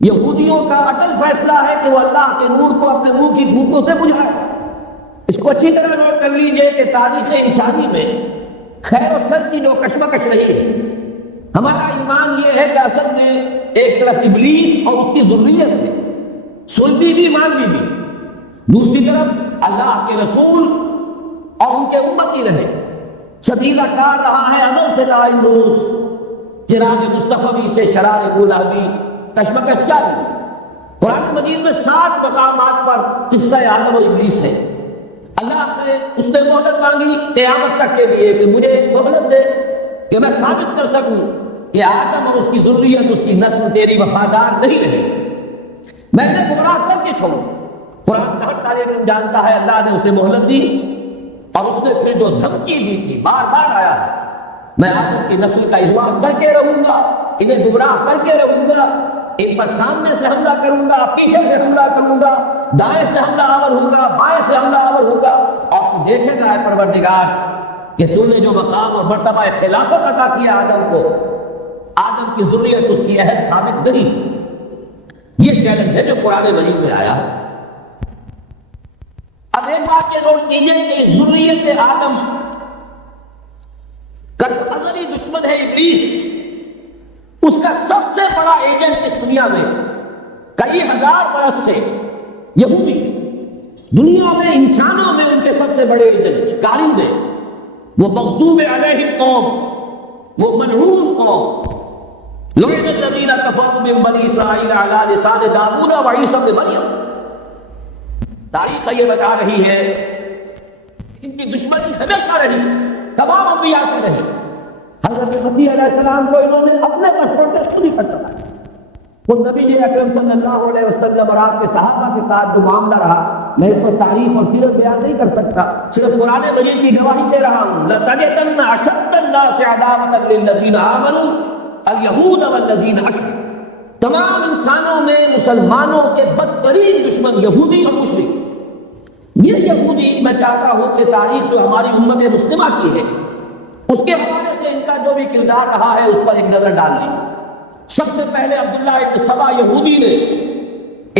یہودیوں کا اٹل فیصلہ ہے کہ وہ اللہ کے نور کو اپنے منہ کی پھوکوں سے بجھائے. اس کو اچھی طرح نوٹ کر لیجئے کہ تاریخ انسانی میں خیر و شر کی جو کشمکش رہی ہے، ہمارا ایمان یہ ہے کہ اصل میں ایک طرف ابلیس اور اس کی ذریت ہے، سنی بھی مانوی بھی، دوسری طرف اللہ کے رسول اور ان کے امتی رہے. سبیلا کار رہا ہے ازل سے تا امروز، چراغ مصطفی سے شرار اولیٰ بھی کشمکش جاری. قرآن مجید میں 7 مقامات پر قصہ آدم و ابلیس ہے. اللہ سے اس نے مہلت مانگی قیامت تک کے لیے کہ مجھے مہلت دے کہ میں ثابت کر سکوں کہ آدم اور اس کی ذریت، اس کی نسل تیری وفادار نہیں رہے، میں نے گمراہ کر کے چھوڑوں. قرآن کا ہر طالب علم جانتا ہے اللہ نے اسے مہلت دی، اور اس نے پھر جو دھمکی دی تھی بار بار آیا، میں آدم کی نسل کا اغوا کر کے رہوں گا، انہیں گمراہ کر کے رہوں گا، ان پر سامنے سے حملہ کروں گا، پیچھے سے حملہ کروں گا، دائیں سے حملہ آور ہوگا، بائیں سے حملہ آور ہوگا. اور تو دیکھے گا اے پروردگار کہ تو نے جو مقام اور مرتبہ خلافت عطا کیا آدم کو، آدم کی ذریت اس کی عہد ثابت نہیں. یہ چیلنج ہے جو قرآن مجید میں آیا. اب ایک بات یہ نوٹ کیجئے کہ اس ذریت آدم کا ازلی دشمن ہے ابلیس. اس کا سب سے بڑا ایجنٹ اس دنیا میں کئی ہزار برس سے یہودی، دنیا میں انسانوں میں ان کے سب سے بڑے ایجنٹ کارندے، وہ مغضوب علیہم قوم، وہ ملعون قوم، لعن الذین کفروا من بنی اسرائیل علی لسان داؤد و عیسی ابن مریم. تاریخ یہ بتا رہی ہے ان کی دشمنی ہمیشہ رہی، تمام انبیاء سے رہی. حضرت مسیح علیہ السلام کو انہوں نے اپنے پر چھوڑ کر خود ہی پٹا. وہ نبی اکرم صلی اللہ علیہ وسلم اور آپ کے صحابہ کے ساتھ جو معاملہ رہا، میں اس کو تاریخ اور سیرت بیان نہیں کر سکتا، صرف قرآن مجید کی گواہی دے رہا ہوں. لَتَجِدَنَّ أَشَدَّ النَّاسِ عَدَاوَةً لِلَّذِينَ آمَنُوا الْيَهُودَ وَالَّذِينَ أَشْرَكُوا. تمام انسانوں میں مسلمانوں کے بدترین دشمن یہودی اور مشرک. یہ یہودی میں چاہتا ہوں کہ تاریخ جو ہماری امت مسلمہ کی ہے اس کے حوالے سے ان کا جو بھی کردار رہا ہے اس پر ایک نظر ڈال لیں. سب سے پہلے عبداللہ ابن سبا یہودی نے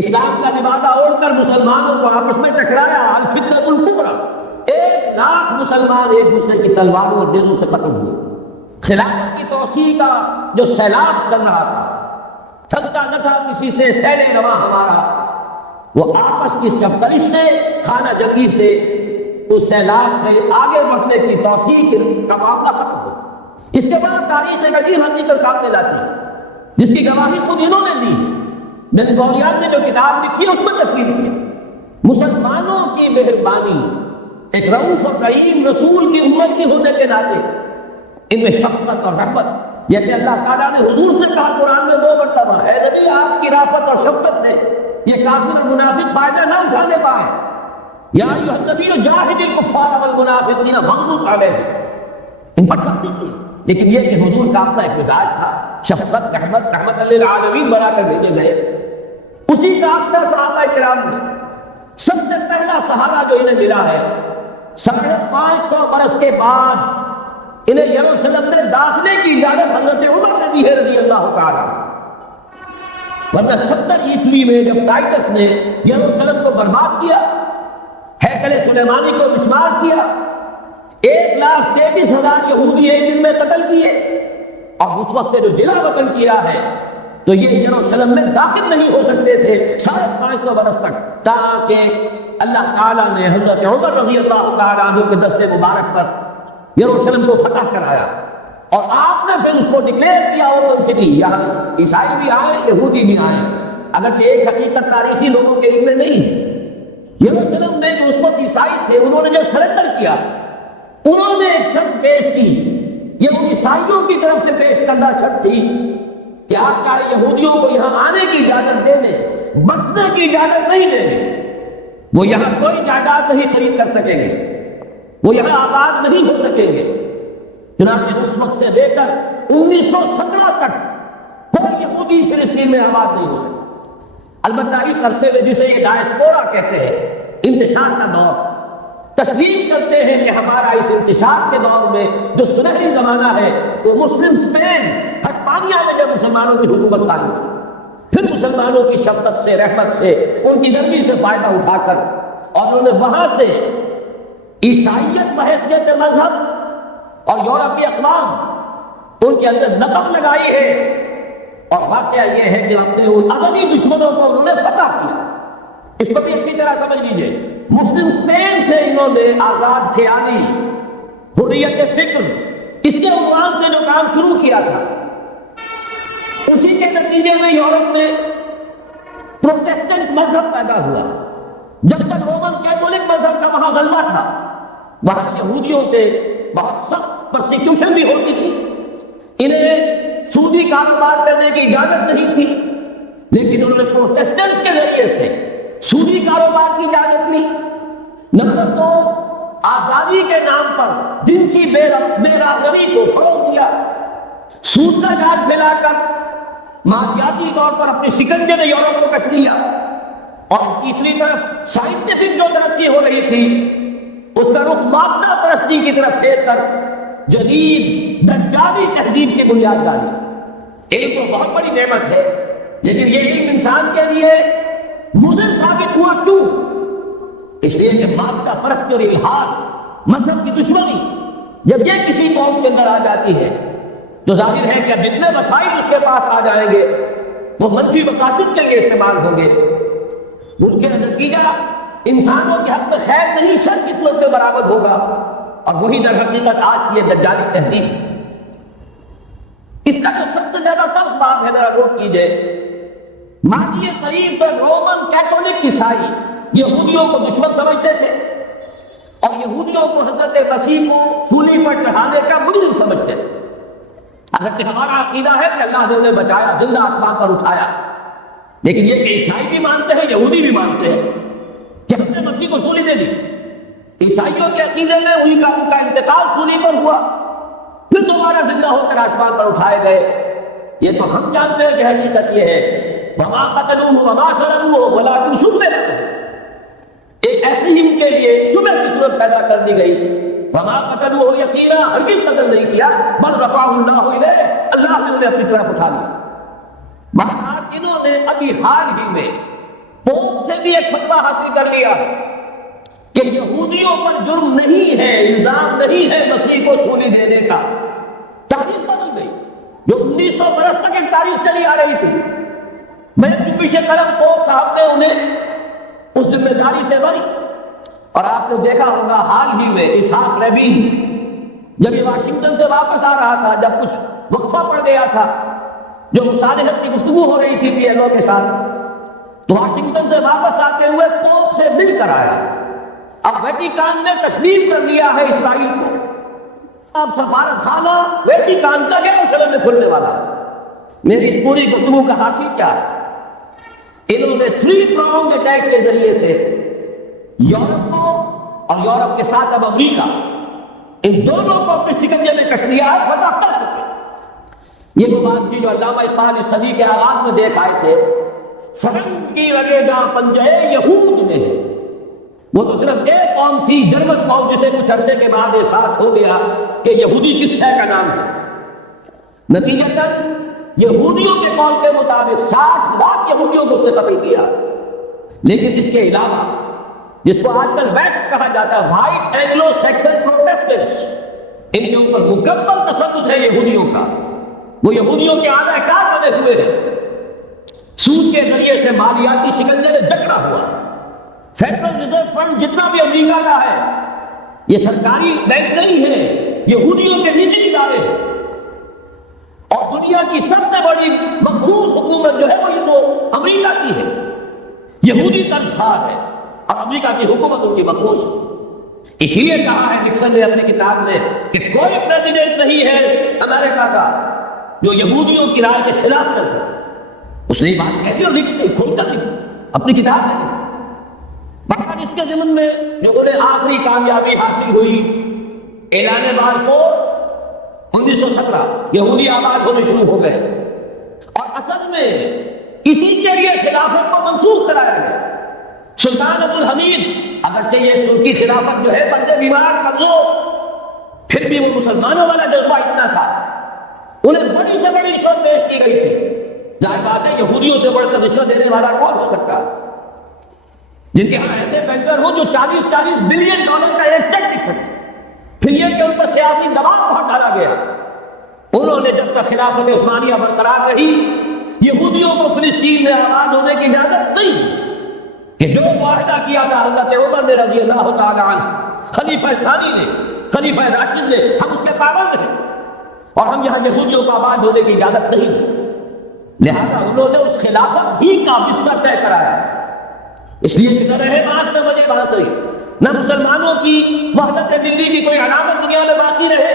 اسلام کا لبادہ اوڑھ کر مسلمانوں کو آپس میں ٹکرایا. الفتنۃ الکبریٰ، 1,00,000 مسلمان ایک دوسرے کی تلواروں اور ڈیروں سے ختم ہوئے. خلافت کی توسیع کا جو سیلاب چل رہا تھا، تھکتا نہ تھا کسی سے سیل رواں ہمارا، وہ آپس کی شبترش سے، خانہ جنگی سے اس سیلاب کے آگے بڑھنے کی توسیع کا معاملہ ختم ہو. اس کے بعد تاریخ ایک عجیب حقیقت سامنے لاتی جس کی گواہی خود انہوں نے دی. بن گوریان نے جو کتاب لکھی اس میں تصویر کی مسلمانوں کی مہربانی، ایک رؤوف اور رحیم رسول کی امت کی ہونے کے ناطے ان میں شفقت اور رحمت، جیسے اللہ تعالیٰ نے حضور سے کہا قرآن میں 2 مرتبہ، اے نبی آپ کی رافت اور شفقت سے یہ کافر اور منافق فائدہ نہ اٹھانے پائے. یا ایھا النبی جاہد الکفار والمنافقین واغلظ علیہم، ان پر سختی کی. لیکن یہ کہ حضور کا اپنا ایک مزاج تھا، شفقت، رحمت للعالمین بنا کر بھیجے گئے. اسی کا آستہ صحابہ کرام نے سب سے پہلا سہارا جو انہیں ملا ہے 550 برس کے بعد انہیں یروشلم میں داخلے کی اجازت حضرت عمر نے دی ہے رضی اللہ تعالیٰ. ورنہ 70 عیسوی میں جب ٹائٹس نے یروشلم کو برباد کیا، ہیکل سلیمانی کو مسمار کیا، 1,23,000 یہودی ایک دن میں قتل کیے، اور اس وقت سے جو جلا وطن کیا ہے تو یہ یروشلم میں داخل نہیں ہو سکتے تھے 550 برس تک، تاکہ اللہ تعالیٰ نے حضرت عمر رضی اللہ تعالیٰ عنہ کے دست مبارک پر یروشلم کو فتح کرایا. اور آپ نے پھر اس کو ڈکلیئر کیا اوپن سٹی، یہاں عیسائی بھی آئے، یہودی بھی آئے. اگرچہ ایک حقیقت تاریخی لوگوں کے علم میں نہیں، یروشلم میں جو اس وقت عیسائی تھے انہوں نے جو سرنڈر کیا، انہوں نے ایک شرط پیش کی. یہ ان عیسائیوں کی طرف سے پیش کردہ شرط تھی کہ آپ کا یہودیوں کو یہاں آنے کی اجازت دے دیں، بسنے کی اجازت نہیں دیں گے. وہ یہاں کوئی جائیداد نہیں خرید کر سکیں گے، وہ یہاں آباد نہیں ہو سکیں گے. چنانچہ اس وقت سے لے کر 1917 تک کوئی یہودی فلسطین میں آباد نہیں ہو سکے. البتہ اس عرصے میں جسے یہ ڈائسپورا کہتے ہیں، انتشار کا دور، تسلیم کرتے ہیں کہ ہمارا اس انتشار کے دور میں جو سنہری زمانہ ہے وہ مسلم اسپین، ہسپانیہ میں جب مسلمانوں کی حکومت قائم تھی، پھر مسلمانوں کی شفقت سے، رحمت سے، ان کی نرمی سے فائدہ اٹھا کر، اور انہوں نے وہاں سے عیسائیت بحیثیت مذہب اور یورپی اقوام ان کے اندر نقب لگائی ہے، اور واقعہ یہ ہے کہ اپنے ان ابدی دشمنوں کو انہوں نے فتح کیا۔ اس کو بھی اچھی طرح سمجھ لیجئے، مسلم اسپین سے انہوں نے آزاد خیالی، حریت فکر، اس کے عنوان سے جو کام شروع کیا تھا، اسی کے نتیجے میں یورپ میں پروٹیسٹنٹ مذہب پیدا ہوا۔ جب تک رومن کیتھولک مذہب کا وہاں غلبہ تھا، وہاں یہودیوں پہ بہت سخت پرسیکیوشن بھی ہوتی تھی، انہیں سودی کاروبار کرنے کی اجازت نہیں تھی، لیکن انہوں نے پروٹیسٹنٹس کے ذریعے سے سودی کاروبار کی اجازت لی۔ نمبر 2، آزادی کے نام پر جنسی بے برادری کو فروغ دیا، سود کا جال پھیلا کر مادیاتی طور پر اپنے شکنجے میں یورپ کو کس لیا۔ اور تیسری طرف سائنٹیفک جو ترقی ہو رہی تھی، اس کا رخ مادہ پرستی کی طرف پھیر کر جدید دجالی تہذیب کی بنیاد ڈالی۔ علم تو بہت بڑی نعمت ہے، لیکن یہ علم انسان کے لیے مضر ثابت ہوا کیوں؟ اس لیے کہ مادہ پرستی اور الحاد، مذہب کی دشمنی جب یہ کسی قوم کے اندر آ جاتی ہے تو ظاہر ہے کہ اب جتنے وسائل اس کے پاس آ جائیں گے وہ منفی مقاصد کے لیے استعمال ہوں گے۔ ان کے نتیجہ انسانوں کے حق میں خیر نہیں، شر کی صورت میں برآمد ہوگا، اور وہی در حقیقت آج کی یہ دجالی تہذیب۔ اس کا جو سب سے زیادہ تلخ بات ہے، ذرا غور کیجئے، ماضی قریب میں رومن کیتھولک عیسائی یہودیوں کو دشمن سمجھتے تھے، اور یہودیوں کو حضرت مسیح کو سولی پر چڑھانے کا مجرم سمجھتے تھے۔ اگرچہ ہمارا عقیدہ ہے کہ اللہ نے انہیں بچایا، زندہ آسمان پر اٹھایا، لیکن یہ کہ عیسائی بھی مانتے ہیں، یہودی بھی مانتے ہیں کہ ہم نے مسیح کو سولی دے دی۔ عیسائیوں کے عقیدے میں ان کا انتقال سولی پر ہوا، پھر دوبارہ زندہ ہو کر آسمان پر اٹھائے گئے۔ یہ تو ہم جانتے ہیں کہ حقیقت یہ ہے، وما قتلوہ وما صلبوہ ولکن شبہ لہم، ایک ایسی ہی ان کے لیے شبہ کی صورت پیدا کر دی گئی۔ وما قتلوہ یقینا، ہرگز قتل نہیں کیا، بل رفعہ اللہ الیہ، اللہ نے انہیں اپنی طرف اٹھا لیا۔ بہرحال انہوں نے ابھی حال ہی میں پوپ سے بھی ایک فتویٰ حاصل کر لیا کہ یہودیوں پر جرم نہیں ہے، الزام نہیں ہے مسیح کو سولی دینے کا۔ تاریخ بدل گئی، جو 1900 برس تک ایک تاریخ چلی آ رہی تھی، میں چوپی سے کرم پوپ صاحب نے انہیں اس ذمہ داری سے بری۔ اور آپ نے دیکھا ہوگا حال ہی میں اسحاق ربین جب یہ واشنگٹن سے واپس آ رہا تھا، جب کچھ وقفہ پڑ گیا تھا، جو مصالحت کی گفتگو ہو رہی تھی پی ایل او کے ساتھ، تو واشنگٹن سے واپس آتے ہوئے پوپ سے مل کر آیا۔ اب ویٹیکان نے تسلیم کر لیا ہے اسرائیل کو، اب سفارت خانہ ویٹیکان کا یروشلم میں کھلنے والا۔ میری اس پوری گفتگو کا حاصل کیا ہے؟ انہوں نے 3 پرونگ اٹیک کے ذریعے سے یورپ کو اور یورپ کے ساتھ اب امریکہ، ان دونوں کو اپنے شکنجے میں کس لیا ہے، فتح کر چکے۔ یہ وہ بات تھی جو علامہ اقبال اس صدی کے آغاز میں دیکھ آئے تھے، فرنگ کی رگے جاں پنجے یہود میں ہے۔ وہ تو صرف ایک قوم تھی، جرمن قوم، جسے کچھ عرصے کے بعد احساس ہو گیا کہ یہودی کس شے کا نام ہے۔ نتیجتاً یہودیوں کے قول کے مطابق 60 لاکھ یہودیوں کو اس نے قتل کیا۔ لیکن اس کے علاوہ جس کو آج کل ویٹ کہا جاتا ہے، وائٹ اینگلو سیکسن پروٹیسٹنٹس، ان کے اوپر مکمل تسلط ہے یہودیوں کا۔ وہ یہودیوں کے اعلی کار بنے ہوئے ہیں، سود کے ذریعے سے مالیاتی شکنجے میں جکڑا ہوا۔ فیڈرل ریزرو فنڈ جتنا بھی امریکہ کا ہے، یہ سرکاری بینک نہیں ہے، یہودیوں کے نجی ادارے ہیں۔ اور دنیا کی سب سے بڑی مقروض حکومت جو ہے وہ یہ تو امریکہ کی ہے، یہودی طرزدار ہے، اور امریکہ کی حکومت ان کی مقروض۔ اسی لیے کہا ہے نکسن نے اپنی کتاب میں کہ کوئی پریزیڈنٹ نہیں ہے امریکہ کا جو یہودیوں کی رائے کے خلاف کر سکے۔ اس نے یہ بات کہہ دی اور لکھ دی، کھول کر اپنی کتاب میں۔ بہرحال اس کے ضمن میں جو انہیں آخری کامیابی حاصل ہوئی، اعلان بلفور 1917، یہودی آباد ہونے شروع ہو گئے، اور اصل میں اسی کے لیے خلافت کو منسوخ کرایا گیا۔ سلطان عبد الحمید، اگرچہ یہ ترکی خلافت جو ہے بندے بیمار کمزور، پھر بھی وہ مسلمانوں والا جذبہ اتنا تھا، انہیں بڑی سے بڑی رشوت پیش کی گئی تھی، ظاہر بات ہے یہودیوں سے بڑھ کر رشوت دینے والا کون ہو سکتا ہے؟ جن کے ہاں ایسے بینکر ہوں جو 40 بلین ڈالر کا ایک چیک لکھ سکے. پھر یہ کہ ان پر سیاسی دباؤ بہت ڈالا گیا. انہوں نے جب تک خلافت عثمانیہ برقرار رہی یہودیوں کو فلسطین میں آباد ہونے کی اجازت نہیں کہ جو معاہدہ کیا تھا حضرت عمر نے رضی اللہ تعالیٰ عنہ خلیفہ ثانی نے خلیفہ راشد نے ہم اس کے پابند ہیں اور ہم یہاں یہودیوں کو آباد ہونے کی اجازت نہیں دی. لہذا انہوں نے اس خلافت ہی کا بستر طے کرایا. اس لیے کہ نہ رہے بات میں مجھے بات ہوئی نہ مسلمانوں کی وحدت ملی کی کوئی علامت دنیا میں باقی رہے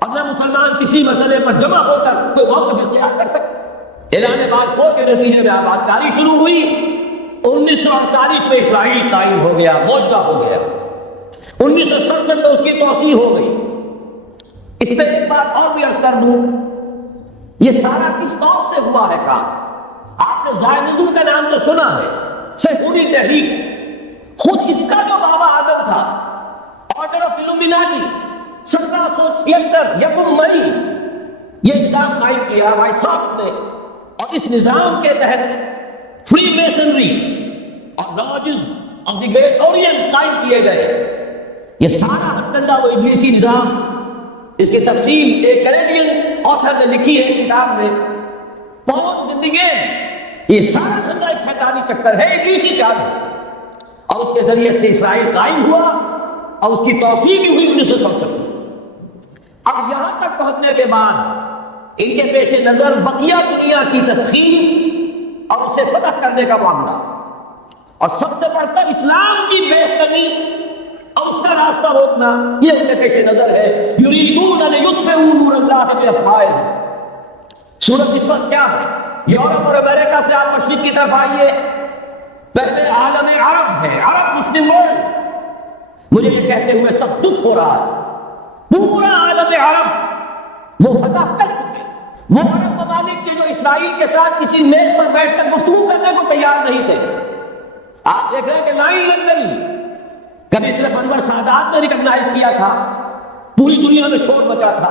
اور نہ مسلمان کسی مسئلے پر جمع ہو کر کوئی موقف اختیار کر سکے. اعلان بالفور کے نتیجے میں آبادکاری شروع ہوئی. 1948 میں اسرائیل قائم ہو گیا, موجودہ ہو گیا. 1967 میں اس کی توسیع ہو گئی. اس میں ایک بات اور بھی عرض کر دوں, یہ سارا کس طور سے ہوا ہے کام؟ آپ نے زائنزم کا نام تو سنا ہے, صہیونی تحریک. خود اس کا جو بابا آدم تھا, آرڈر آف الومیناٹی, 1776 یکم مئی یہ نظام قائم کیا بھائی صاحب نے, اور اس نظام کے تحت فری میسنری اور lodges of the great Orient قائم کیے گئے. یہ سارا ہتھکنڈا وہ ابلیسی نظام, اس کی تفصیل ایک کینیڈین آتھر نے لکھی ہے کتاب میں, پون زندگی. یہ سارا دھندا ایک شیطانی چکر ہے, ابلیسی چال ہے, اور اس کے ذریعے سے اسرائیل قائم ہوا اور اس کی توسیع بھی ہوئی 1967 میں. اب یہاں تک پہنچنے کے بعد ان کے پیش نظر بقیہ دنیا کی تسخیر اور اسے فتح کرنے کا معاملہ, اور سب سے بڑھ کر اسلام کی بہتری اور اس کا راستہ روکنا, یہ ان کے پیش نظر ہے. یریدون لیطفئوا نور اللہ بافواہہم. صورت اس وقت کیا ہے؟ یورپ اور امریکہ سے آپ مشرق کی طرف آئیے, پہلے عالم عرب ہے, عرب مسلم ورلڈ. مجھے یہ کہتے ہوئے سب دکھ ہو رہا ہے, پورا عالم عرب وہ فتح کر چکے. وہ عرب ممالک کے جو اسرائیل کے ساتھ کسی میز پر بیٹھ کر گفتگو کرنے کو تیار نہیں تھے. آپ دیکھ رہے ہیں کہ 9/11 کبھی صرف انور سادات نے ریکگنائز کیا تھا, پوری دنیا میں شور مچا تھا,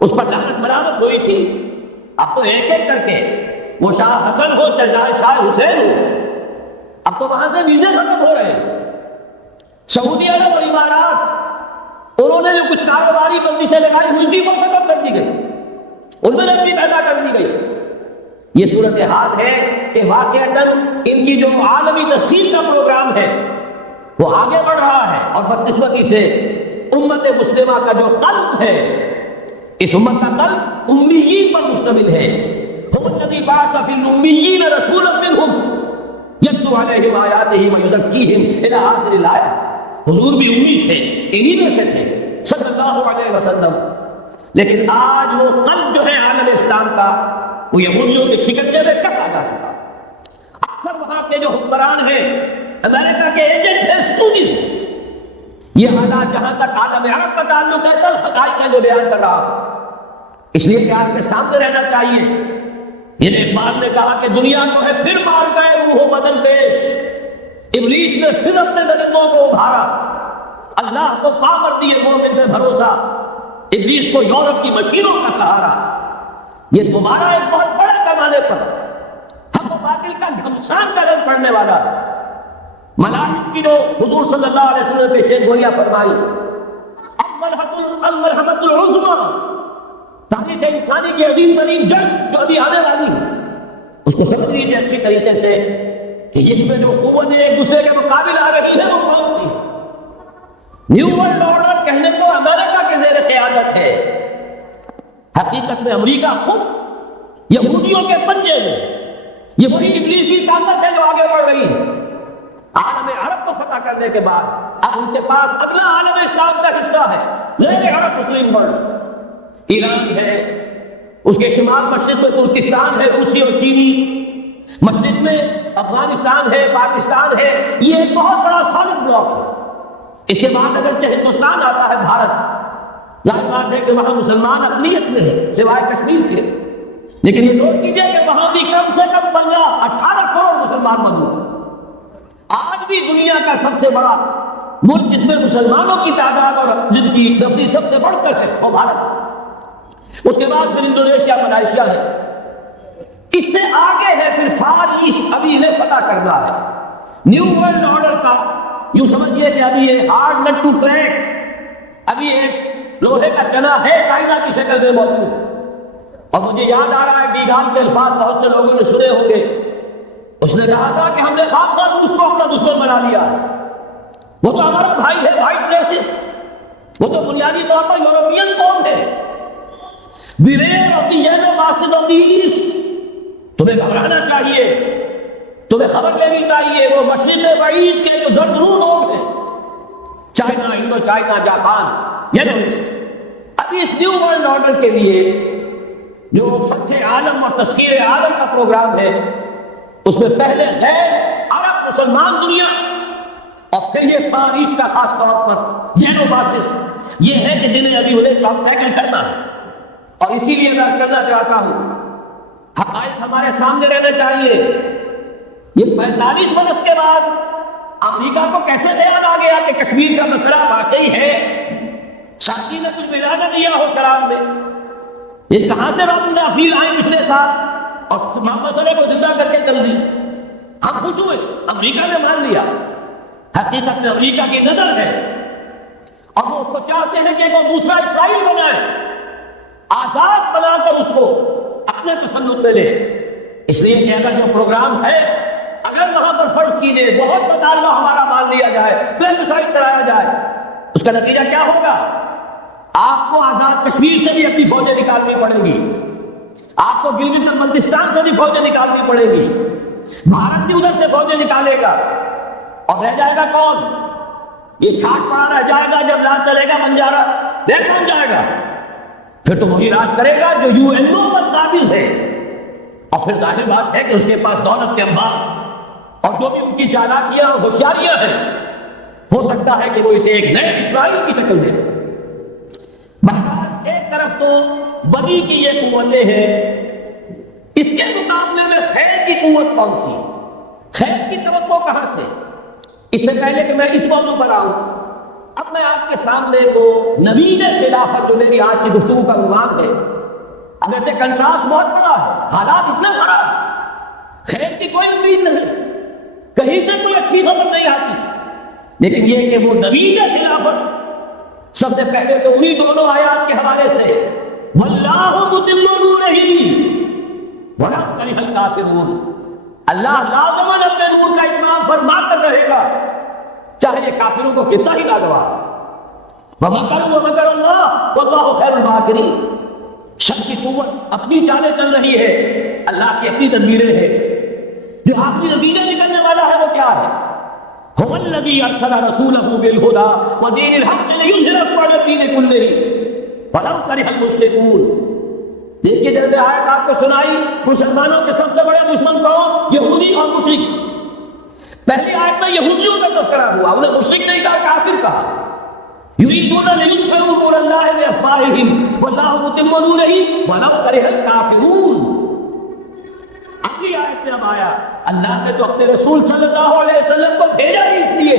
اس پر لعنت برآمد ہوئی تھی. اب تو ایک ایک کر کے وہ شاہ حسن ہو چاہے شاہ حسین ہو, اب تو وہاں سے ویزے ختم ہو رہے ہیں. سعودی عرب اور امارات انہوں نے جو کچھ کاروباری بندشیں لگائی ہوئی تھی وہ ختم کر دی گئی, ان میں نرمی پیدا کر دی گئی. یہ صورتحال ہے کہ واقعتاً ان کی جو عالمی تسخیر کا پروگرام ہے وہ آگے بڑھ رہا ہے, اور بدقسمتی سے امت مسلمہ کا جو قلب ہے, اس امت کا قلب امیین پر مشتمل ہے. هو الذی بعث فی الامیین رسولا منہم یتلو علیہم آیاتہ ویزکیہم الی آخر الآیہ. حضور بھی امی تھے, انہی میں سے تھے صلی اللہ علیہ وسلم. لیکن آج وہ قلب جو ہے عالم اسلام کا وہ یہودیوں کے شکنجے میں کب آ جا چکا. اکثر وہاں کے جو حکمران ہیں امریکہ کے ایجنٹ ہیں, اسٹوڈنٹس ہیں. یہ حالات جہاں تک عالم عرب کا تعلق ہے کل حقائق کا جو بیان کر رہا ہوں, اس لیے کہ آپ کے سامنے رہنا چاہیے. یہ اقبال نے کہا کہ دنیا کو ہے پھر مار گئے روح و بدن پیش, ابلیس نے پھر اپنے درندوں کو ابھارا, اللہ کو پا کر دیے مومن میں بھروسہ, ابلیس کو یورپ کی مشینوں کا سہارا. یہ دوبارہ ایک بہت بڑے پیمانے پر حق و باطل کا گھمسان کا رنگ پڑنے والا ہے. ملاحم کی جو حضور صلی اللہ علیہ وسلم نے پیشین گوئیاں فرمائی, المرحمۃ العظمیٰ, تاریخ انسانی کی عظیم ترین جنگ جو ابھی آنے والی ہے, اس کو سمجھ لیجیے اچھی طریقے سے کہ اس میں جو قوتیں ایک دوسرے کے مقابل آ رہی ہے وہ کون سی. نیو ورلڈ آرڈر کہنے کو امریکہ کے زیر قیادت ہے, حقیقت میں امریکہ خود یہودیوں کے پنجے میں, یہ وہی ابلیسی طاقت ہے جو آگے بڑھ رہی ہے. عالم عرب کو فتح کرنے کے بعد اب ان کے پاس اگلا عالم اسلام کا حصہ ہے زیر عرب مسلم ورلڈ. ایران ہے, اس کے شمال مشرق میں ترکستان ہے, روسی اور چینی, مشرق میں افغانستان ہے, پاکستان ہے. یہ ایک بہت بڑا سالڈ بلاک ہے. اس کے بعد اگر ہندوستان آتا ہے, بھارت, ظاہر بات ہے کہ وہاں مسلمان اقلیت میں ہے سوائے کشمیر کے, لیکن یہ نوٹ کیجیے کہ وہاں بھی کم سے کم 18 کروڑ مسلمان موجود ہیں. آج بھی دنیا کا سب سے بڑا ملک جس میں مسلمانوں کی تعداد اور جن کی نفری سب سے بڑھ کر ہے وہ بھارت. اس کے بعد پھر انڈونیشیا, ملائیشیا ہے. اس سے آگے ہے پھر فار ایسٹ، ابھی انہیں فتح کرنا ہے نیو ورلڈ آرڈر کا. یوں سمجھیے کہ ابھی یہ ہارڈ نٹ ٹو کریک، ابھی ایک لوہے کا چنا ہے قاعدہ کی شکل میں موجود. اور مجھے یاد آ رہا ہے ڈیگان کے الفاظ بہت سے لوگوں نے سنے ہوں گے. اس نے کہا تھا کہ ہم نے خاص روس کو اپنا دشمن بنا لیا ہے، وہ تو ہمارا بھائی ہے، وائٹ ریسس، وہ تو بنیادی طور پر یورپین قوم ہے. Beware of the yellow masses of the East, تمہیں گھبرانا چاہیے، تمہیں خبر لینی چاہیے. وہ مشرق بعید کے جو زردرو لوگ ہیں، China, Indo China, Japan, yellow East. ابھی اس نیو ورلڈ آرڈر کے لیے جو فتح عالم اور تسخیر عالم کا پروگرام ہے، اس میں پہلے غیر عرب مسلمان دنیا اور پھر یہ فار ایسٹ کا خاص طور پر یلو ماسز، یہ ہے کہ جنہیں ابھی انہیں ٹاپ ٹیکل کرنا ہے. اور اسی لیے میں کرنا چاہتا ہوں، حقائق ہمارے سامنے رہنا چاہیے. یہ 45 برس کے بعد امریکہ کو کیسے خیال آ گیا کہ کشمیر کا مسئلہ واقعی ہے؟ ساتھی نے کچھ ملا نہ دیا ہو شراب میں. یہ کہاں سے رب اللہ فیل آئے پچھلے سال اور مسئلے کو زندہ کر کے چل دی. ہم خوش ہوئے، امریکہ نے مان لیا. حقیقت میں امریکہ کی نظر ہے اور وہ چاہتے ہیں کہ وہ دوسرا اسرائیل بنائے، آزاد بنا کر اس کو اپنے تسلط میں لے. اس لیے کہ اگر جو پروگرام ہے، اگر وہاں پر فرض کیجیے بہت مطالبہ ہمارا مان لیا جائے، پلیبسائٹ کرایا جائے، اس کا نتیجہ کیا ہوگا؟ آپ کو آزاد کشمیر سے بھی اپنی فوجیں نکالنی پڑے گی، آپ کو گلگت اور بلتستان سے بھی فوجیں نکالنی پڑے گی، بھارت بھی ادھر سے فوجیں نکالے گا. اور رہ جائے گا کون؟ یہ چھاٹ پڑا رہ جائے گا جب راج چلے گا بنجارا، دیکھ کون جائے گا؟ پھر تو وہی راج کرے گا جو یو این او پر قابض ہے. اور پھر ظاہر بات ہے کہ اس کے پاس دولت کے انبار اور جو بھی ان کی چالاکیاں اور ہوشیاریاں ہیں، ہو سکتا ہے کہ وہ اسے ایک نئے اسرائیل کی شکل دے. ایک طرف تو بدی کی یہ قوتیں ہیں، اس کے مقابلے میں خیر کی قوت کون سی؟ خیر کی توقع کہاں سے؟ اس سے پہلے کہ میں اس موضوع پر آؤں، اب میں آپ کے سامنے وہ نوید خلافت جو میری آج کی گفتگو کا عنوان ہے، اب ایسے کنٹراسٹ بہت بڑا ہے، حالات اتنا خراب، خیر کی کوئی امید نہیں، کہیں سے کوئی اچھی خبر نہیں آتی. لیکن یہ کہ وہ نوید خلافت، سب سے پہلے تو انہی دونوں آیات کے حوالے سے، واللہ متم نورہ ولو کرہ الکافرون، اللہ لازماً اپنے نور کا اتمام فرما کر رہے گا چاہے یہ کافروں کو کتنا ہی ناگوار. وَمَكَرُوا وَمَكَرَ اللَّهُ وَاللَّهُ خَيْرُ الْمَاكِرِينَ. شر کی قوت اپنی چالیں چل رہی ہے، اللہ کی اپنی تدبیریں ہیں. جو آخری نتیجہ نکلنے والا ہے وہ کیا ہے؟ هُوَ الَّذِي أَرْسَلَ رَسُولَهُ بِالْهُدَىٰ وَدِينِ الْحَقِّ لِيُظْهِرَهُ عَلَى الدِّينِ كُلِّهِ وَلَوْ كَرِهَ الْمُشْرِكُونَ. دیکھیے جب آیت آپ کو سنائی، مسلمانوں کے سب سے بڑے دشمن کون؟ یہودی اور مشرک. پہلی آیت میں یہودیوں کا تذکرہ ہوا، انہیں مشرک نہیں کہا، کافر کہا. یریدون لیطفئوا نور اللہ بافواہہم واللہ متم نورہ ولو کرہ الکافرون. اگلی آیت میں اب آیا، اللہ نے تو اپنے رسول صلی اللہ علیہ وسلم کو بھیجا ہی اس لیے،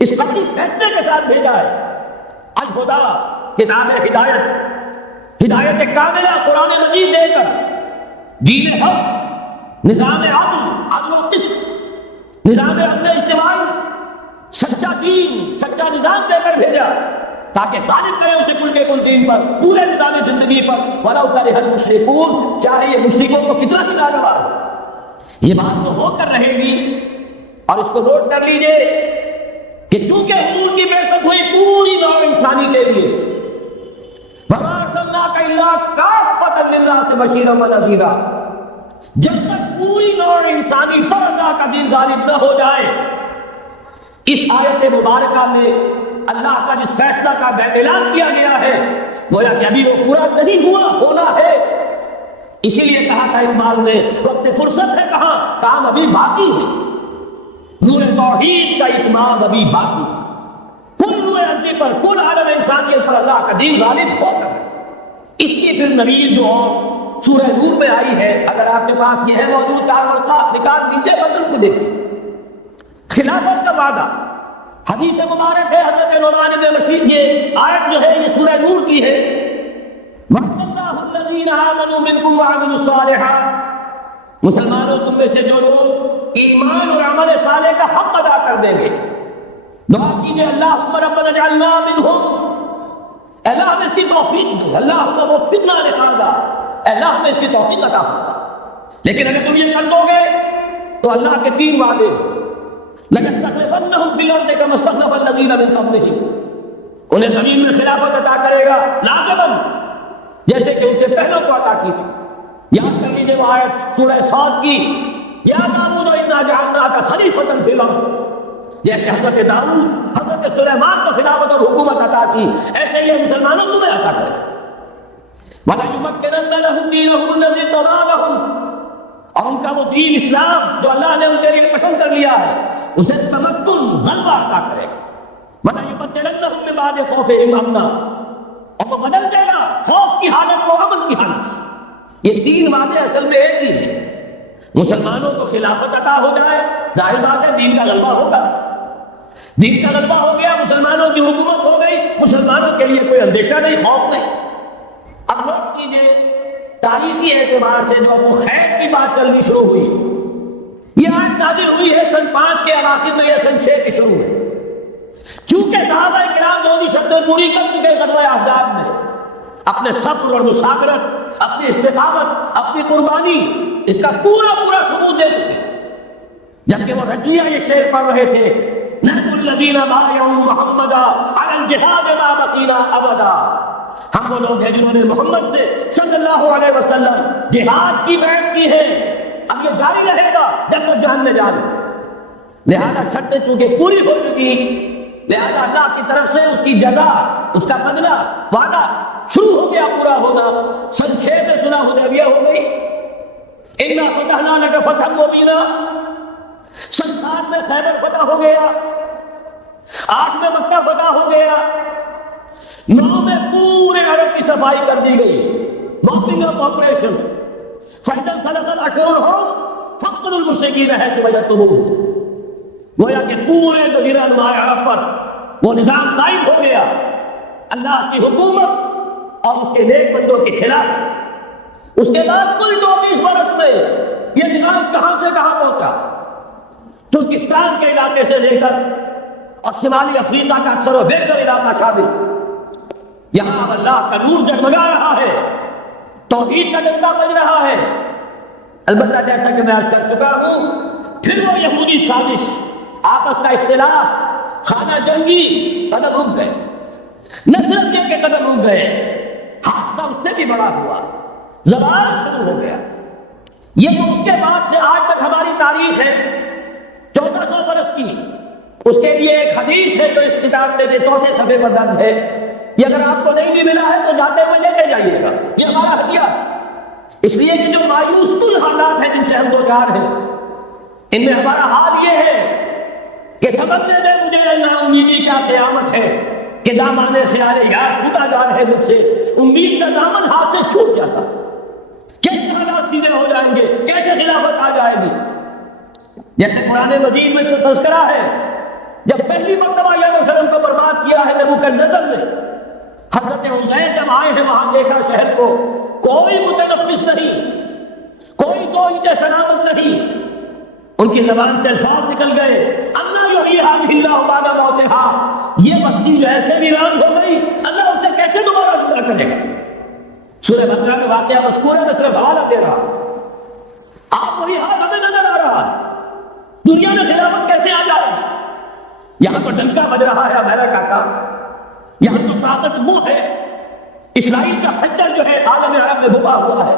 اس قطعی فیصلے کے ساتھ بھیجا ہے. الہدیٰ، کتاب ہدایت، ہدایت کاملہ قرآن مجید دے کر، دین حق، نظام عدل و قسط، نظام عدل اجتماعی، سچا دین، سچا نظام دے کر بھیجا تاکہ غالب کرے اسے کل کے کل دین پر، پورے نظام زندگی پر. وَلَوْ كَرِهَ الْمُشْرِكُونَ، چاہے یہ مشرکوں کو کتنا ہی ناگوار ہو. یہ بات تو ہو کر رہے گی، اور اس کو نوٹ کر لیجئے کہ چونکہ حضور کی بعثت ہوئی پوری نوع انسانی کے لیے، وَمَا أَرْسَلْنَاكَ إِلَّا كَافَّةً لِلنَّاسِ بَشِيرًا وَنَذِيرًا. جب تک پوری نوع انسانی پر اللہ کا دین غالب نہ ہو جائے، اس آیت مبارکہ میں اللہ کا جس فیصلہ کا اعلان کیا گیا ہے گویا کہ ابھی وہ پورا نہیں ہوا، ہونا ہے. اسی لیے کہا تھا اقبال نے، وقت فرصت ہے کہاں، کام ابھی باقی ہے. نور توحید کا اتمام ابھی باقی، کل نور ارضی پر، کل عالم انسانیت پر اللہ کا دین غالب ہو کر. اس کی پھر نوید جو اور سورہ نور میں آئی ہے، اگر آپ کے پاس یہ ہے موجود کا نکال لیجیے، بدل کے دیکھیں. خلافت کا وعدہ، حدیث مبارک ہے حضرت نعمان بن بشیر. یہ آیت جو ہے یہ سورہ نور کی ہے. وَعَدَ اللَّهُ الَّذِينَ آمَنُوا مِنكُمْ وَعَمِلُوا الصَّالِحَاتِ مسلمانوں تم میں سے جو لوگ ایمان اور عمل صالح کا حق ادا کر دیں گے، دعا کیجیے اللہم ربنا اجعلنا منہم، اللہ ہمیں اس کی توفیق دے، اللہ ہمیں وفقنا لہذا، اللہ ہمیں اس کی توفیق عطا فرما۔ لیکن اگر تم یہ کر دو گے تو اللہ کے 3 وعدے، لَيَسْتَخْلِفَنَّهُمْ فِي الْأَرْضِ كَمَا اسْتَخْلَفَ الَّذِينَ مِن قَبْلِهِمْ، انہیں زمین میں خلافت عطا کرے گا لاجباً، جیسے کہ ان سے پہلوں کو عطا کی تھی۔ یاد کر لیجیے وہ آیت سورہ صاد کی، یا داؤد انا جعلناک خلیفۃ فی الارض، جیسے حضرت داؤد حضرت سلیمان کو خلافت اور حکومت عطا کی، ایسے یہ مسلمانوں تمہیں عطا کرے۔ وَلَيُمَكِّنَنَّ لَهُمْ دِينَهُمُ الَّذِي ارْتَضَىٰ لَهُمْ، اور ان کا وہ دین اسلام جو اللہ نے ان کے لیے پسند کر لیا ہے اسے تمکن غلبہ عطا کرے۔ وَلَيُبَدِّلَنَّهُم مِّن بَعْدِ خَوْفِهِمْ أَمْنًا، اور وہ بدل دے گا خوف کی حالت کو امن کی حالت سے۔ یہ 3 وعدے اصل میں ایک ہی ہیں۔ مسلمانوں کو خلافت عطا ہو جائے، ظاہر بات ہے دین کا غلبہ ہوگا، دین کا غلبہ ہو گیا، مسلمانوں کی حکومت ہو گئی، مسلمانوں کے لیے کوئی اندیشہ نہیں، خوف نہیں۔ اب نوٹ کیجیے تاریخی اعتبار سے جو ابو خیر کی بات چلنی شروع ہوئی، یہ آیت نازل ہوئی ہے سن 5 کے اواخر میں یا سن 6 کے شروع میں، چونکہ صحابہ کرام جو بھی شرطیں پوری کر چکے غزوہ احزاب میں، اپنے صبر اور مصابرت، اپنی استقامت، اپنی قربانی، اس کا پورا ثبوت دے چکے، جبکہ وہ رجیہ یہ شعر پڑھ رہے تھے، نحن الذین بایعوا محمدا علی الجہاد ما بقینا ابدا، ہم وہ لوگ ہیں جنہوں نے محمد سے صلی اللہ علیہ وسلم جہاد کی بیعت کی ہے، اب یہ جاری رہے گا جب تک جان میں جان۔ لہذا شرطیں چونکہ پوری ہو چکی، لہذا اللہ کی طرف سے اس کی جزا، اس کا بدلہ، وعدہ شروع ہو گیا پورا ہونا۔ سن 6 میں صلح حدیبیہ ہو گئی، انا فتحنا لک فتحا مبینا، سن 7 میں خیبر فتح ہو گیا، 8 میں مکہ فتح ہو گیا، 9 میں پورے عرب کی صفائی کر دی گئی، موپنگ اپ آپریشن، فَإِذَا انْسَلَخَ الْأَشْهُرُ الْحُرُمُ فَاقْتُلُوا الْمُشْرِكِينَ حَيْثُ وَجَدتُّمُوهُمْ، گویا کہ پورے جزیرہ نما عرب پر وہ نظام قائم ہو گیا، اللہ کی حکومت اور اس کے نیک بندوں کے خلاف۔ اس کے بعد کل 24 برس میں یہ نظام کہاں سے کہاں پہنچا، ترکستان کے علاقے سے لے کر اور شمالی افریقہ کا اکثر و بیشتر علاقہ شامل، یہاں اللہ کا نور جگمگا رہا ہے، توحید کا ڈنڈا بج رہا ہے۔ البتہ جیسا کہ میں عرض کر چکا ہوں، پھر وہ یہودی سازش، آپس کا اختلاف، خانہ جنگی قدم رک گئے، نہ صرف یہ کہ قدم رک گئے، حادثہ اس سے بھی بڑا ہوا، زوال شروع ہو گیا۔ یہ تو اس کے بعد سے آج تک ہماری تاریخ ہے 1400 برس کی، اس کے لیے ایک حدیث ہے جو اس کتاب میں 4 صفحے پر درج ہے، یہ اگر آپ کو نہیں بھی ملا ہے تو جاتے ہوئے لے کے جائیے گا، یہ ہمارا ہدیہ، اس لیے کہ جو مایوس کن حالات ہیں جن سے ہم دوچار ہیں، ان میں ہمارا حال یہ ہے کہ سمجھنے میں مجھے نا امیدی کیا قیامت ہے کہ دامانے خیال یار چھوٹا جا رہے مجھ سے، امید کا دامن ہاتھ سے چھوٹ جاتا، کیسے حالات سیدھے ہو جائیں گے، کیسے خلافت آ جائے گی۔ جیسے قرآن مجید میں تو تذکرہ ہے، جب پہلی مرتبہ یروشلم کو برباد کیا ہے نبوکدنضر نے، حضرت عزیر جب آئے ہیں وہاں دیکھا شہر کو، کوئی متنفس نہیں، کوئی توحید سلامت نہیں، ان کی زبان سے الفاظ نکل گئے، انا یحیی ھذہ اللہ بعد موتھا، یہ بستی جو ایسے ویران ہو گئی، اللہ اسے کیسے دوبارہ زندہ کرے گا۔ سورہ بقرہ میں واقعہ مذکور ہے، میں صرف حوالہ دے رہا ہوں، آپ وہی حال ہمیں نظر آ رہا ہے، دنیا میں خلافت کیسے آ جائے، یہاں تو ڈنکا بج رہا ہے امریکہ کا، یہاں تو طاقت وہ ہے، اسرائیل کا خنجر جو ہے عالم عرب میں دبا ہوا ہے،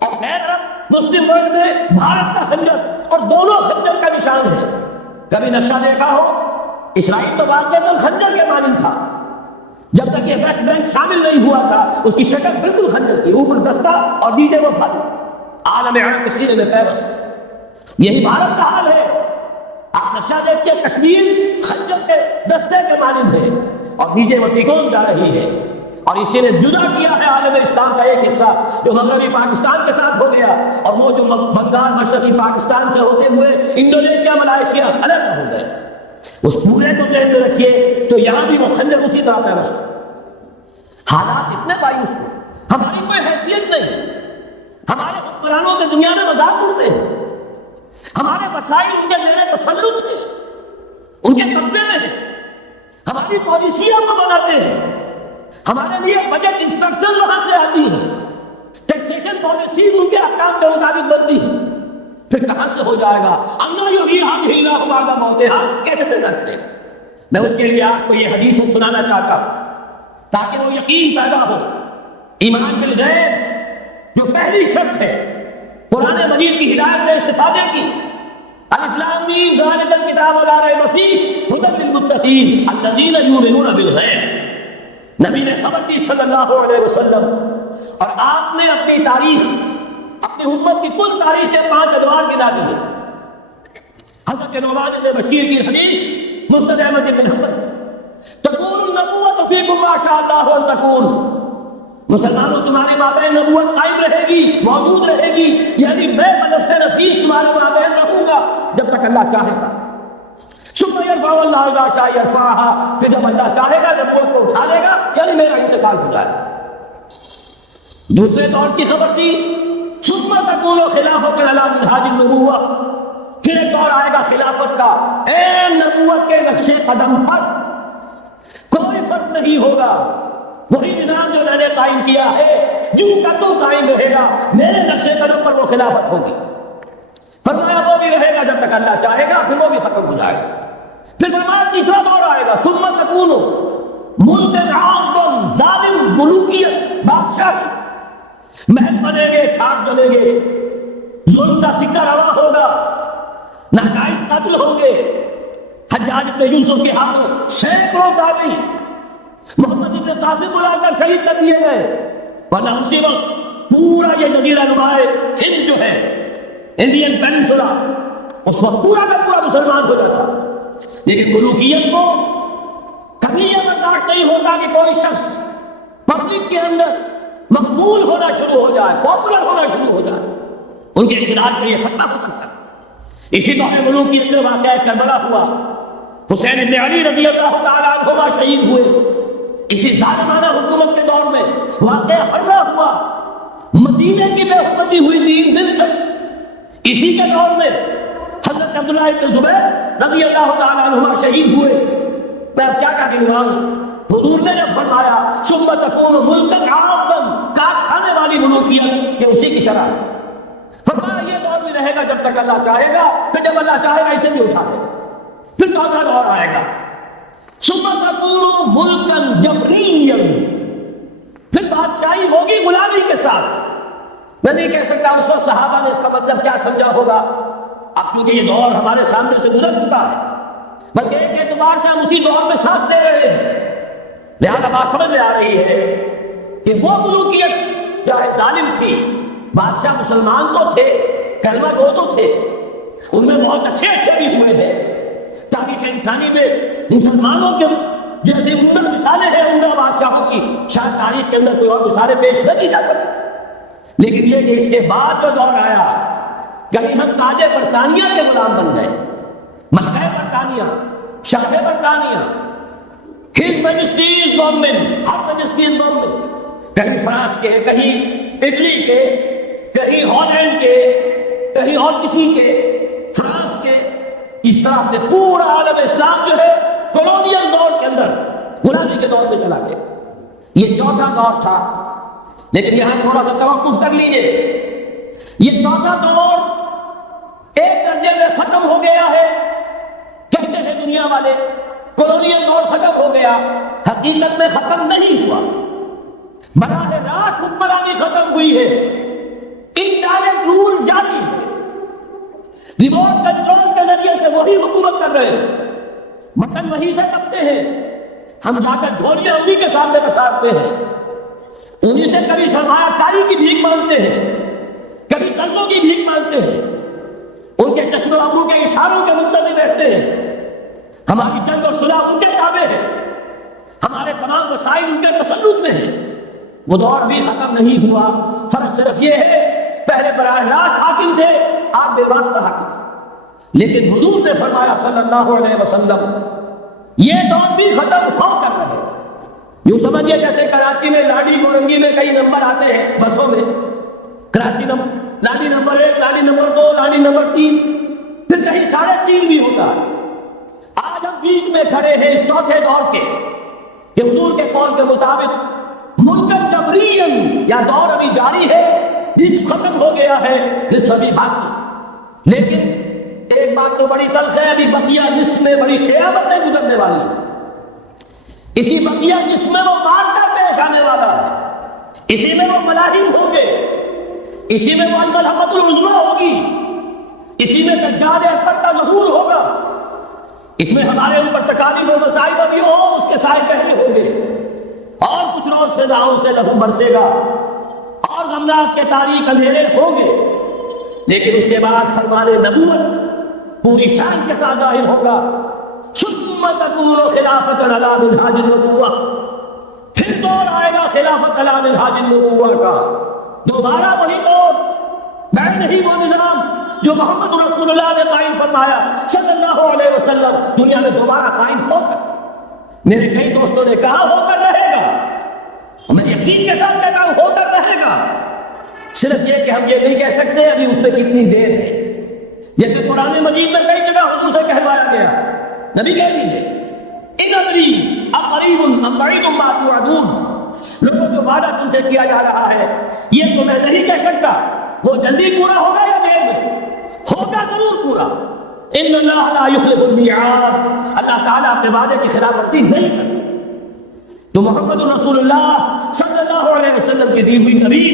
اور غیر عرب مسلم ورلڈ میں بھارت کا خنجر، اور دونوں خنجر کا نشان ہے۔ کبھی نقشہ دیکھا ہو، اسرائیل تو واقعہ خنجر کے مانند تھا، جب تک یہ ویسٹ بینک شامل نہیں ہوا تھا اس کی شکل بالکل خنجر تھی، اوپر دستہ اور نیچے وہ پھل، عالم عرب کے سینے میں پیوست۔ یہی بھارت کا حال ہے، آپ نقشہ دیکھتے کشمیر خنجر کے دستے کے مانند ہے اور نیچے وہ تکون جا رہی ہے، اور اسی نے جدا کیا ہے عالم اسلام کا ایک حصہ جو مغربی پاکستان کے ساتھ ہو گیا، اور وہ جو بنگال مشرقی پاکستان سے ہوتے ہوئے انڈونیشیا ملائیشیا الگ ہو گئے۔ اس پورے کو ذہن میں رکھیے تو یہاں بھی وہ خنجر اسی طرح پیوست۔ حالات اتنے مایوس تھے، ہماری کوئی حیثیت نہیں، ہمارے حکمرانوں کے دنیا میں مذاق اڑتے ہیں، ہمارے وسائل ان کے زیر تسلط ہیں، ان کے قبضے میں ہیں، ہماری پالیسیاں وہ بناتے ہیں، ہمارے لیے بجٹ انسٹرکشن وہاں سے آتی ہے، ٹیکسیشن پالیسی ان کے احکام کے مطابق بنتی ہے، پھر کہاں سے ہو جائے گا؟ اللہ یحیی هذه الله بعد موتها، کیسے زندہ کرے؟ میں اس کے لیے آپ کو یہ حدیث سنانا چاہتا ہوں تاکہ وہ یقین پیدا ہو۔ ایمان بالغیب جو پہلی شرط ہے قرآن مجید کی ہدایت سے استفادے کی، الف لام میم ذالک الکتاب لا ریب فیہ ھدی للمتقین الذین یؤمنون بالغیب۔ نبی نے خبر دی صلی اللہ علیہ وسلم، اور آپ نے اپنی تاریخ، اپنی امت کی کل تاریخ کے 5 ادوار گنا دیے۔ حضرت نعمان بن بشیر کی حدیث مسند احمد بن حنبل، تکون النبوۃ فیکم ما شاء اللہ ان تکون، مسلمانوں تمہاری مابین نبوت قائم رہے گی، موجود رہے گی، یعنی میں بنفس نفیس تمہارے مابین رہوں گا جب تک اللہ چاہے گا۔ ثم یرفع اللہ اذا شاء یرفعها، پھر جب اللہ چاہے گا نبوت کو اٹھا لے گا، یعنی میرا انتقال ہو جائے گا۔ دوسرے دور کی خبر دی، ثم تکون خلافۃ علی منہاج النبوۃ، پھر ایک دور آئے گا خلافت کا، اے نبوت کے نقش قدم پر کوئی فرق نہیں ہوگا، وہی نظام جو میں نے قائم کیا ہے جو کا تو قائم رہے گا، میرے نقش قدم پر وہ خلافت ہوگی۔ فرمایا وہ بھی رہے گا جب تک اللہ چاہے گا، پھر وہ بھی ختم ہو جائے گا۔ پھر فرمایا تیسرا دور آئے گا، ثم تکون ملک عاقب، ظالم ملوکیت، بادشاہ، محل بنیں گے، ٹھاٹ جلیں گے، ظلم کا سکہ روا ہوگا، ناجائز قتل ہوں گے، حجاج بن یوسف کے ہاتھوں سینکڑوں تابعی محمد بن قاسم بلا کر شہید کر دیے گئے، ورنہ اسی وقت پورا یہ جزیرہ نما ہند جو ہے، انڈین پینسولا، اس وقت پورا کا پورا مسلمان ہو جاتا۔ لیکن ملوکیت کو کبھی یہ برداشت نہیں ہوتا کہ کوئی شخص پبلک کے اندر مقبول ہونا شروع ہو جائے، پاپولر ہونا شروع ہو جائے، ان کے اقتدار کے لیے خطرہ ہو سکتا ہے۔ اسی دور ملوکیت میں واقعہ کربلا ہوا، حسین بن علی رضی اللہ تعالیٰ عنہما شہید ہوئے۔ اسی ظالمانہ حکومت کے دور میں واقعہ حرہ ہوا، مدینے کی بے حرمتی ہوئی 3 دن تک۔ اسی کے دور میں حضرت عبداللہ بن زبیر رضی اللہ تعالیٰ عنہما شہید ہوئے۔ میں اب کیا کہوں، حضور نے جب فرمایا ثم تکون ملکا عاقبا، کاٹ کھانے والی ملوکیت، یہ اسی کی شرح ہے۔ فرمایا یہ دور بھی رہے گا جب تک اللہ چاہے گا، پھر جب اللہ چاہے گا اسے بھی اٹھا دے گا۔ پھر دوسرا دور آئے گا، ثم تکون ملکا جبریا، پھر بادشاہی ہوگی غلامی کے ساتھ۔ میں نہیں کہہ سکتا اس وقت صحابہ نے اس کا مطلب کیا سمجھا ہوگا، اب کیونکہ یہ دور ہمارے سامنے سے گزر چکا ہے، بلکہ ایک اعتبار سے ہم اسی دور میں سانس دے رہے ہیں، لہذا بات سمجھ میں آ رہی ہے کہ وہ ملوکیت چاہے ظالم تھی، بادشاہ مسلمان تو تھے، کلمہ گو تو تھے، ان میں بہت اچھے بھی ہوئے ہیں۔ تاریخ انسانی میں مسلمانوں کے جیسے عمدہ مثالیں ہیں عمدہ بادشاہوں کی، شاید تاریخ کے اندر کوئی اور مثالیں پیش نہ کی جا سکتی۔ لیکن یہ کہ اس کے بعد جو دور آیا، کہیں ہم تاج برطانیہ کے غلام بن گئے، ملکہ برطانیہ، شاہ برطانیہ، ہز میجسٹیز گورنمنٹ، ہر میجسٹیز گورنمنٹ، کہیں فرانس کے، کہیں اٹلی کے، کہیں ہالینڈ کے، کہیں اور کسی کے، فرانس کے، اس طرح سے پورا عالم اسلام جو ہے کولونیل دور کے اندر غلامی کے دور میں چلا گیا۔ یہ چوتھا دور تھا، لیکن یہاں تھوڑا سا توقف کر لیجئے، یہ چوتھا دور ایک درجے میں ختم ہو گیا ہے، کہتے ہیں دنیا والے کولونیل دور ختم ہو گیا، حقیقت میں ختم نہیں ہوا، براہ راست حکمرانی ختم ہوئی ہے، انڈائریکٹ رول جاری ہے، ریموٹ کنٹرول کے ذریعے سے وہی حکومت کر رہے ہیں، مٹن وہی سے کپتے ہیں، ہم جا کر جھولیاں انہی کے سامنے بسارتے ہیں، انہی سے کبھی سرمایہ کاری کی بھیک مانگتے ہیں، کبھی قرضوں کی بھیک مانگتے ہیں، ان کے چشم و ابرو کے اشاروں کے منتظر رہتے ہیں، ہماری جنگ اور صلح ان کے تابع ہے، ہمارے تمام وسائل ان کے تسلط میں ہیں۔ وہ دور بھی ختم نہیں ہوا، فرق صرف یہ ہے پہلے براہ راست حاکم تھے، آپ بے واسطہ حاکم، لیکن حضور نے فرمایا صلی اللہ علیہ وسلم یہ دور بھی ختم ہو کر رہے۔ یوں سمجھیے جیسے کراچی میں لاڈی گورنگی میں کئی نمبر آتے ہیں بسوں میں، رانی نمبر 1، رانی نمبر 2، رانی نمبر 3، پھر کہیں 3.5 بھی ہوتا ہے۔ آج ہم بیچ میں کھڑے ہیں اس چوتھے دور کے کہ حضور کے قول کے مطابق ملکن جبرین، یا دور ابھی جاری ہے، جس ختم ہو گیا ہے، جس ابھی باقی۔ لیکن ایک بات تو بڑی تلخ ہے، ابھی بقیہ نصف میں بڑی قیامتیں گزرنے والی ہیں۔ اسی بقیہ نصف میں وہ مار کر پیش آنے والا ہے، اسی میں وہ ملاحم ہوں گے، اسی میں وہ الملحمۃ العظمیٰ ہوگی، اسی میں دجال اکبر کا ظہور ہوگا، اس میں ہمارے اوپر تکالیف و مصائب بھی ہو، اس کے سائے پہلے ہوں گے، اور کچھ روز سے راہوں سے لہو برسے گا، اور غمناک کے تاریک اندھیرے ہوں گے، لیکن اس کے بعد فرمان نبوت پوری شان کے ساتھ ظاہر ہوگا۔ ثم تکون خلافت علی منہاج النبوہ، پھر دور آئے گا خلافت علی منہاج النبوہ کا، دوبارہ وہی دور، میں نہیں وہ نظام جو محمد رسول اللہ نے قائم فرمایا صلی اللہ علیہ وسلم دنیا میں دوبارہ قائم ہو کر، میرے کئی دوستوں نے کہا ہو کر رہے گا، میں یقین کے ساتھ کہتا ہوں ہو کر رہے گا، صرف یہ کہ ہم یہ نہیں کہہ سکتے ابھی اس میں کتنی دیر ہے، جیسے قرآن مجید میں کئی جگہ حضور سے کہلوایا گیا، نبی کہہ دیجئے ان امری اقریب ام بعید ما توعدون، لوگوں جو وعدہ تم سے کیا جا رہا ہے یہ تو میں نہیں کہہ سکتا وہ جلدی پورا ہوگا یا دیر میں ہوگا، ضرور پورا۔ ان اللہ لا یخلف المیعاد، اللہ تعالیٰ اپنے وعدے کی خلاف ورزی نہیں کرتا۔ تو محمد رسول اللہ صلی اللہ علیہ وسلم کی دی ہوئی نبی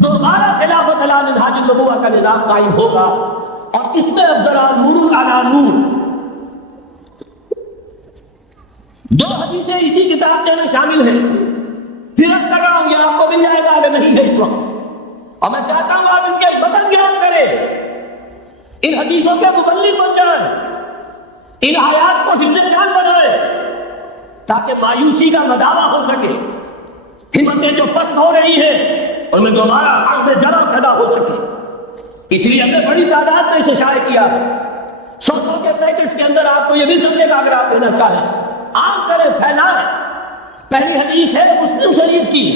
دوبارہ خلافت علی منہاج النبوہ کا نظام قائم ہوگا، اور اس میں افضل نور علی نور۔ دو حدیثیں اسی کتاب میں شامل ہیں، پھر عرض کر رہا ہوں یہ آپ کو مل جائے گا اگر نہیں ہے اس وقت، اور میں چاہتا ہوں آپ ان کے وطن گران کریں، ان حدیثوں کے مبلغ بن جائیں، ان آیات کو حفظ جان بنائیں، تاکہ مایوسی کا مداوع ہو سکے، ہمتیں جو پست ہو رہی ہیں ان میں دوبارہ عزم جرأت پیدا ہو سکے۔ اس لیے ہم نے بڑی تعداد میں اسے شائع کیا ہے، 100 کے پیکٹس کے اندر آپ کو یہ بھی سمجھے گا اگر آپ لینا چاہیں، عام کریں، پھیلائیں۔ پہلی حدیث ہے مسلم شریف کی،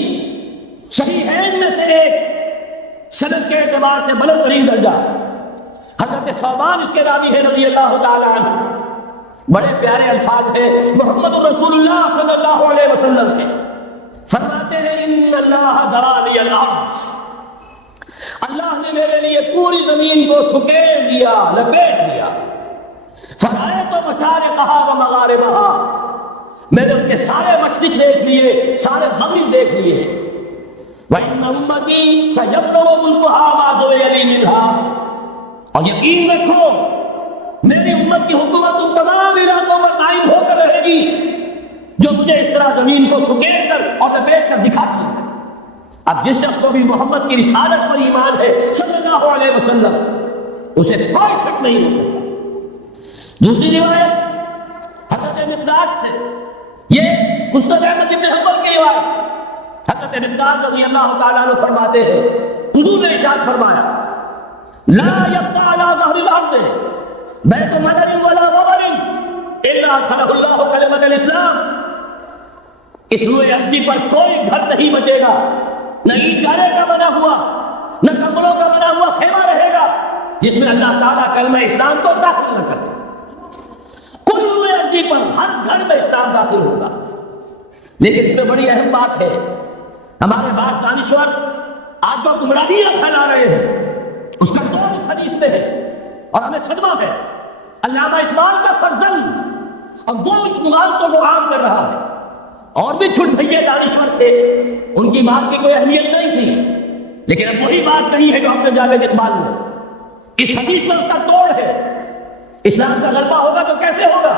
صحیحین میں سے ایک، سند کے اعتبار سے بلند ترین درجہ، حضرت ثوبان اس کے راوی ہے رضی اللہ تعالی عنہ، بڑے پیارے الفاظ ہیں محمد رسول اللہ صلی اللہ علیہ وسلم کے، فرماتے ہیں ان اللہ ذرانی الارض، اللہ نے میرے لیے پوری زمین کو سکیڑ دیا، لپیٹ دیا، فرائض و مشارقہا و مغاربہا، میں نے اس کے سارے مشرق دیکھ لیے، سارے مغرب دیکھ لیے، وَإِنَّ أُمَّتِي سَيَبْلُغُ مُلْكُهَا مَا دُعِيَ لِي مِنْهَا، اور یقین رکھو میری امت کی حکومت ان تمام علاقوں میں قائم ہو کر رہے گی جو مجھے اس طرح زمین کو سکیڑ کر اور لپیٹ کر دکھاتی ہے۔ اب جس شخص کو بھی محمد کی رسالت پر ایمان ہے صلی اللہ علیہ وسلم، اسے کوئی شک نہیں ہو سکتا۔ دوسری روایت حضرت مقداد سے، یہ مسند احمد بن حنبل کی روایت، حضرت مقداد رضی اللہ تعالیٰ عنہ فرماتے ہیں حضور نے ارشاد فرمایا لا يبقى على ظهر الارض بیت مدر ولا غبر الا ادخله الله كلمة الاسلام، اس روئے ارضی پر کوئی گھر نہیں بچے گا، نہ اینٹ گارے کا بنا ہوا نہ کمروں کا بنا ہوا خیمہ رہے گا جس میں اللہ تعالیٰ کلمہ اسلام کو داخل نہ کرے۔ کل روئے ارضی پر ہر گھر میں اسلام داخل ہوگا۔ لیکن اس میں بڑی اہم بات ہے، ہمارے بعض دانشور آج جو گمراہیاں پھیلا رہے ہیں اس کا دور اس حدیث میں ہے، اور ہمیں صدمہ ہے۔ علامہ اقبال کا فرزند، اور وہ اس مغالطوں کو عام کر رہا ہے، اور بھی چھٹ بھئیے دانشور تھے، ان کی بات کی کوئی اہمیت نہیں تھی، لیکن اب وہی بات کہی ہے ڈاکٹر جاوید اقبال نے، اس حدیث میں اس کا توڑ ہے۔ اسلام کا غلبہ ہوگا تو کیسے ہوگا؟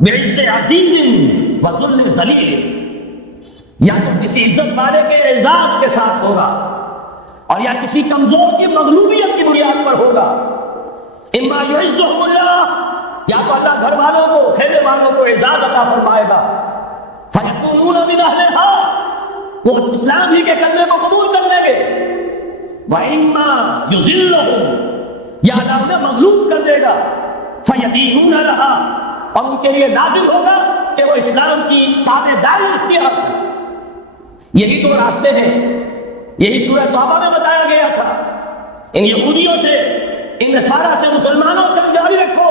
بعز عزیز و ذل ذلیل، یا تو کسی عزت والے کے اعزاز کے ساتھ ہوگا، اور یا کسی کمزور کی مغلوبیت کی بنیاد پر ہوگا۔ اما یعزہم اللہ، یا تو اللہ گھر والوں کو، خیمے والوں کو اعزاز عطا فرمائے گا، فیکونون من اہلھا، وہ اسلام ہی کے کلمے کو قبول کر لیں گے، وَإِمَّا يُذِلُّهُمْ، یا اللہ انہیں مغلوب کر دے گا، فَيَدِينُونَ لَهَا، اور ان کے لیے نازل ہوگا کہ وہ اسلام کی تابع داری اختیار کریں۔ یہی تو راستے ہیں یہی سورہ توبہ میں بتایا گیا تھا، ان یہودیوں سے، ان نصارہ سے مسلمانوں تک جاری رکھو،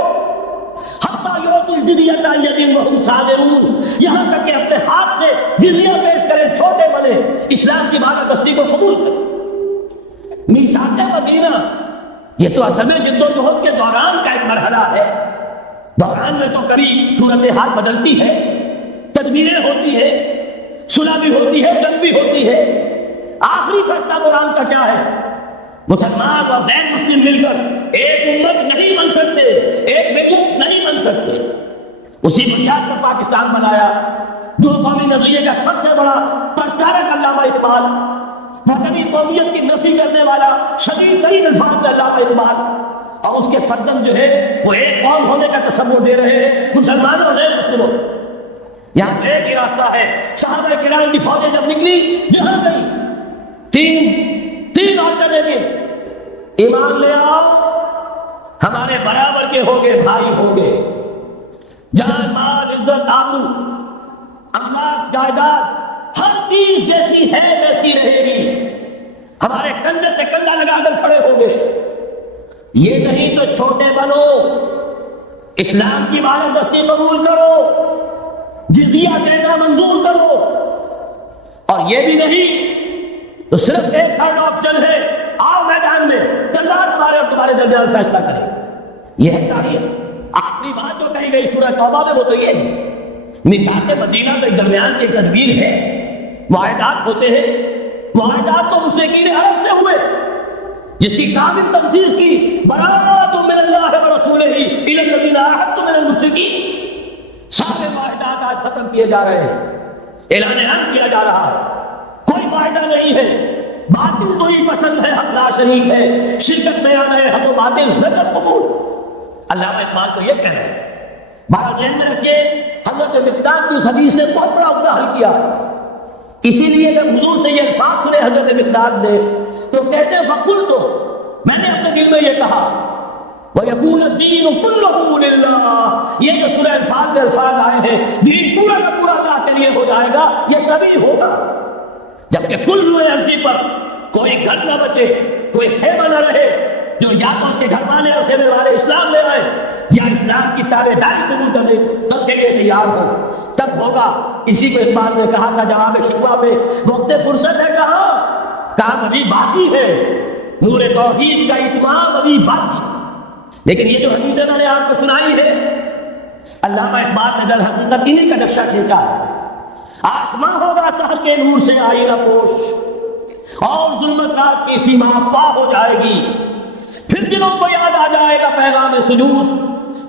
حتیٰ یؤتوا الجزیۃ عن ید وہم صاغرون، یہاں تک کہ اپنے ہاتھ سے جزیہ پیش کریں، چھوٹے بنے، اسلام کی بالادستی کو قبول کریں۔ میثاق مدینہ یہ تو اصل میں جد و جہد کے دوران کا ایک مرحلہ ہے، دوران میں تو کبھی صورتحال بدلتی ہے، تدبیریں ہوتی ہے، صلح بھی ہوتی ہے، جنگ بھی ہوتی ہے۔ آخری فیصلہ قرآن کا کیا ہے؟ مسلمان اور غیر مسلم مل کر ایک امت نہیں بن سکتے، ایک ملت نہیں بن سکتے۔ اسی بنیاد پر پاکستان بنایا، جو قومی نظریے کا سب سے بڑا پرچارک علامہ اقبال، مذہبی قومیت کی نفی کرنے والا شدید ترین الفاظ میں علامہ اقبال، اور اس کے سردم جو ہے وہ ایک قوم ہونے کا تصور دے رہے ہیں مسلمانوں اور غیر مسلموں۔ یہاں ایک ہی راستہ ہے، صحابہ کرام کی فوجیں جب نکلی جہاں گئی، تین آلٹرنیٹو، ایمان لے آؤ، ہمارے برابر کے ہوگے، بھائی ہوگے، جان مال عزت آبرو املاک جائیداد ہر چیز جیسی ہے ویسی رہے گی، ہمارے کندھے سے کندھا لگا کر کھڑے ہوگے۔ یہ نہیں تو چھوٹے بنو، اسلام کی بالادستی قبول کرو، جزیہ دینا منظور کرو، اور یہ بھی نہیں تو صرف ایک تھرڈ آپشن ہے، آؤ میدان میں، تلوار ہمارے اور تمہارے درمیان فیصلہ کریں۔ یہ ہے تاریخ۔ آخری بات جو کہی گئی سورہ توبہ میں وہ تو یہ ہے، میثاق مدینہ کے درمیان کی تدبیر ہے، معاہدات ہوتے ہیں، معاہدات تو مشرکین عرب سے ہوئے جس کی کامل تنصیص کی، براءۃ من اللہ ورسولہ الی الذین عاہدتم من المشرکین۔ سارے معاہدات آج ختم کیے جا رہے ہیں، اعلان حق کیا جا رہا ہے، کوئی معاہدہ نہیں ہے، باطل تو ہی پسند ہے، حق لا شریک ہے، شرکت میں آنا ہے، حق و باطل نظر قبول۔ علامہ اقبال تو یہ کہہ رہے ہیں، بارہ ذہن میں رکھیے، حضرت مقداد کی اس حدیث نے بہت بڑا عقدہ حل کیا ہے۔ اسی لیے جب حضور سے یہ الفاظ سنے حضرت مقداد نے تو کہتے ہیں فقلت، میں نے اپنے دل میں یہ کہا، وَيَقُولَ الدِّينُ كُلُّهُ لِلَّهِ، یہ جو سورہ انفال میں الفاظ آئے ہیں، دین پورا کا پورا اللہ کے لیے ہو جائے گا، یہ کبھی ہوگا جبکہ کل روئے عرضی پر کوئی گھر نہ بچے، کوئی خیمہ نہ رہے جو یا تو اس کے گھر والے اور خیمے والے اسلام لے آئے یا اسلام کی تابع داری قبول کرے، تب کے لیے تیار ہو، تب ہوگا۔ اسی کو اقبال نے کہا تھا جواب شکوہ پہ، وقت فرصت ہے کہاں، کام ابھی باقی ہے، نور توحید کا اتمام ابھی باقی۔ لیکن یہ جو حدیثیں میں نے آپ کو سنائی ہے، علامہ اقبال نے در حقیقت انہی کا نقشہ کھینچا ہے۔ آسماں ہوگا شہر کے نور سے آئینہ پوش، اور ظلمت رات کی سیما پا ہو جائے گی، پھر دلوں کو یاد آ جائے گا پیغام سجود،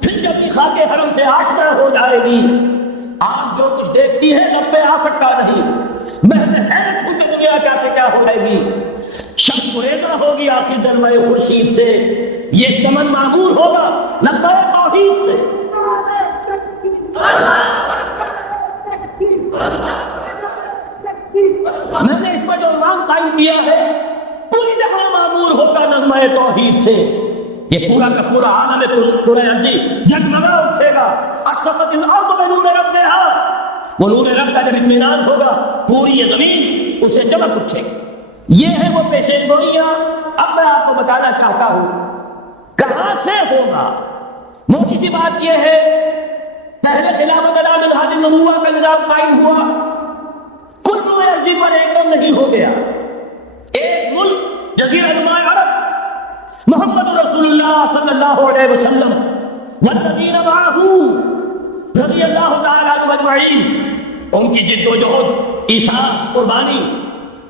پھر جب خاک حرم سے آشنا ہو جائے گی۔ آج جو کچھ دیکھتی ہے لب پہ آ سکتا نہیں، محض حیرت کو کہ دنیا کیا سے کیا ہو جائے گی۔ شب گریزاں ہوگی آخر جلوہ خورشید سے، یہ چمن معمور ہوگا لبہ توحید سے۔ میں نے اس پر جو عنوان قائم کیا ہے، پوری جہاں معمور ہوگا نغمہ توحید سے، یہ پورا کا پورا عالم کرۂ ارضی جگمگا اٹھے گا۔ اشرقت الارض بنور ربہا، وہ نور رب کا جب اطمینان ہوگا پوری یہ زمین اسے چمک اٹھے گی۔ یہ ہے وہ پیشین گوئیاں۔ اب میں آپ کو بتانا چاہتا ہوں کہاں سے ہوگا۔ موٹی سی بات یہ ہے، پہلے خلافت علی منہاج النبوہ کا نظام قائم ہوا، کل روئے عرضی پر ایک دم نہیں ہو گیا۔ ایک ملک جزیرہ نما عرب، محمد رسول اللہ صلی اللہ علیہ وسلم والذین معہ رضی اللہ تعالی عنہم اجمعین، ان کی جد و جہد، ایثار، قربانی،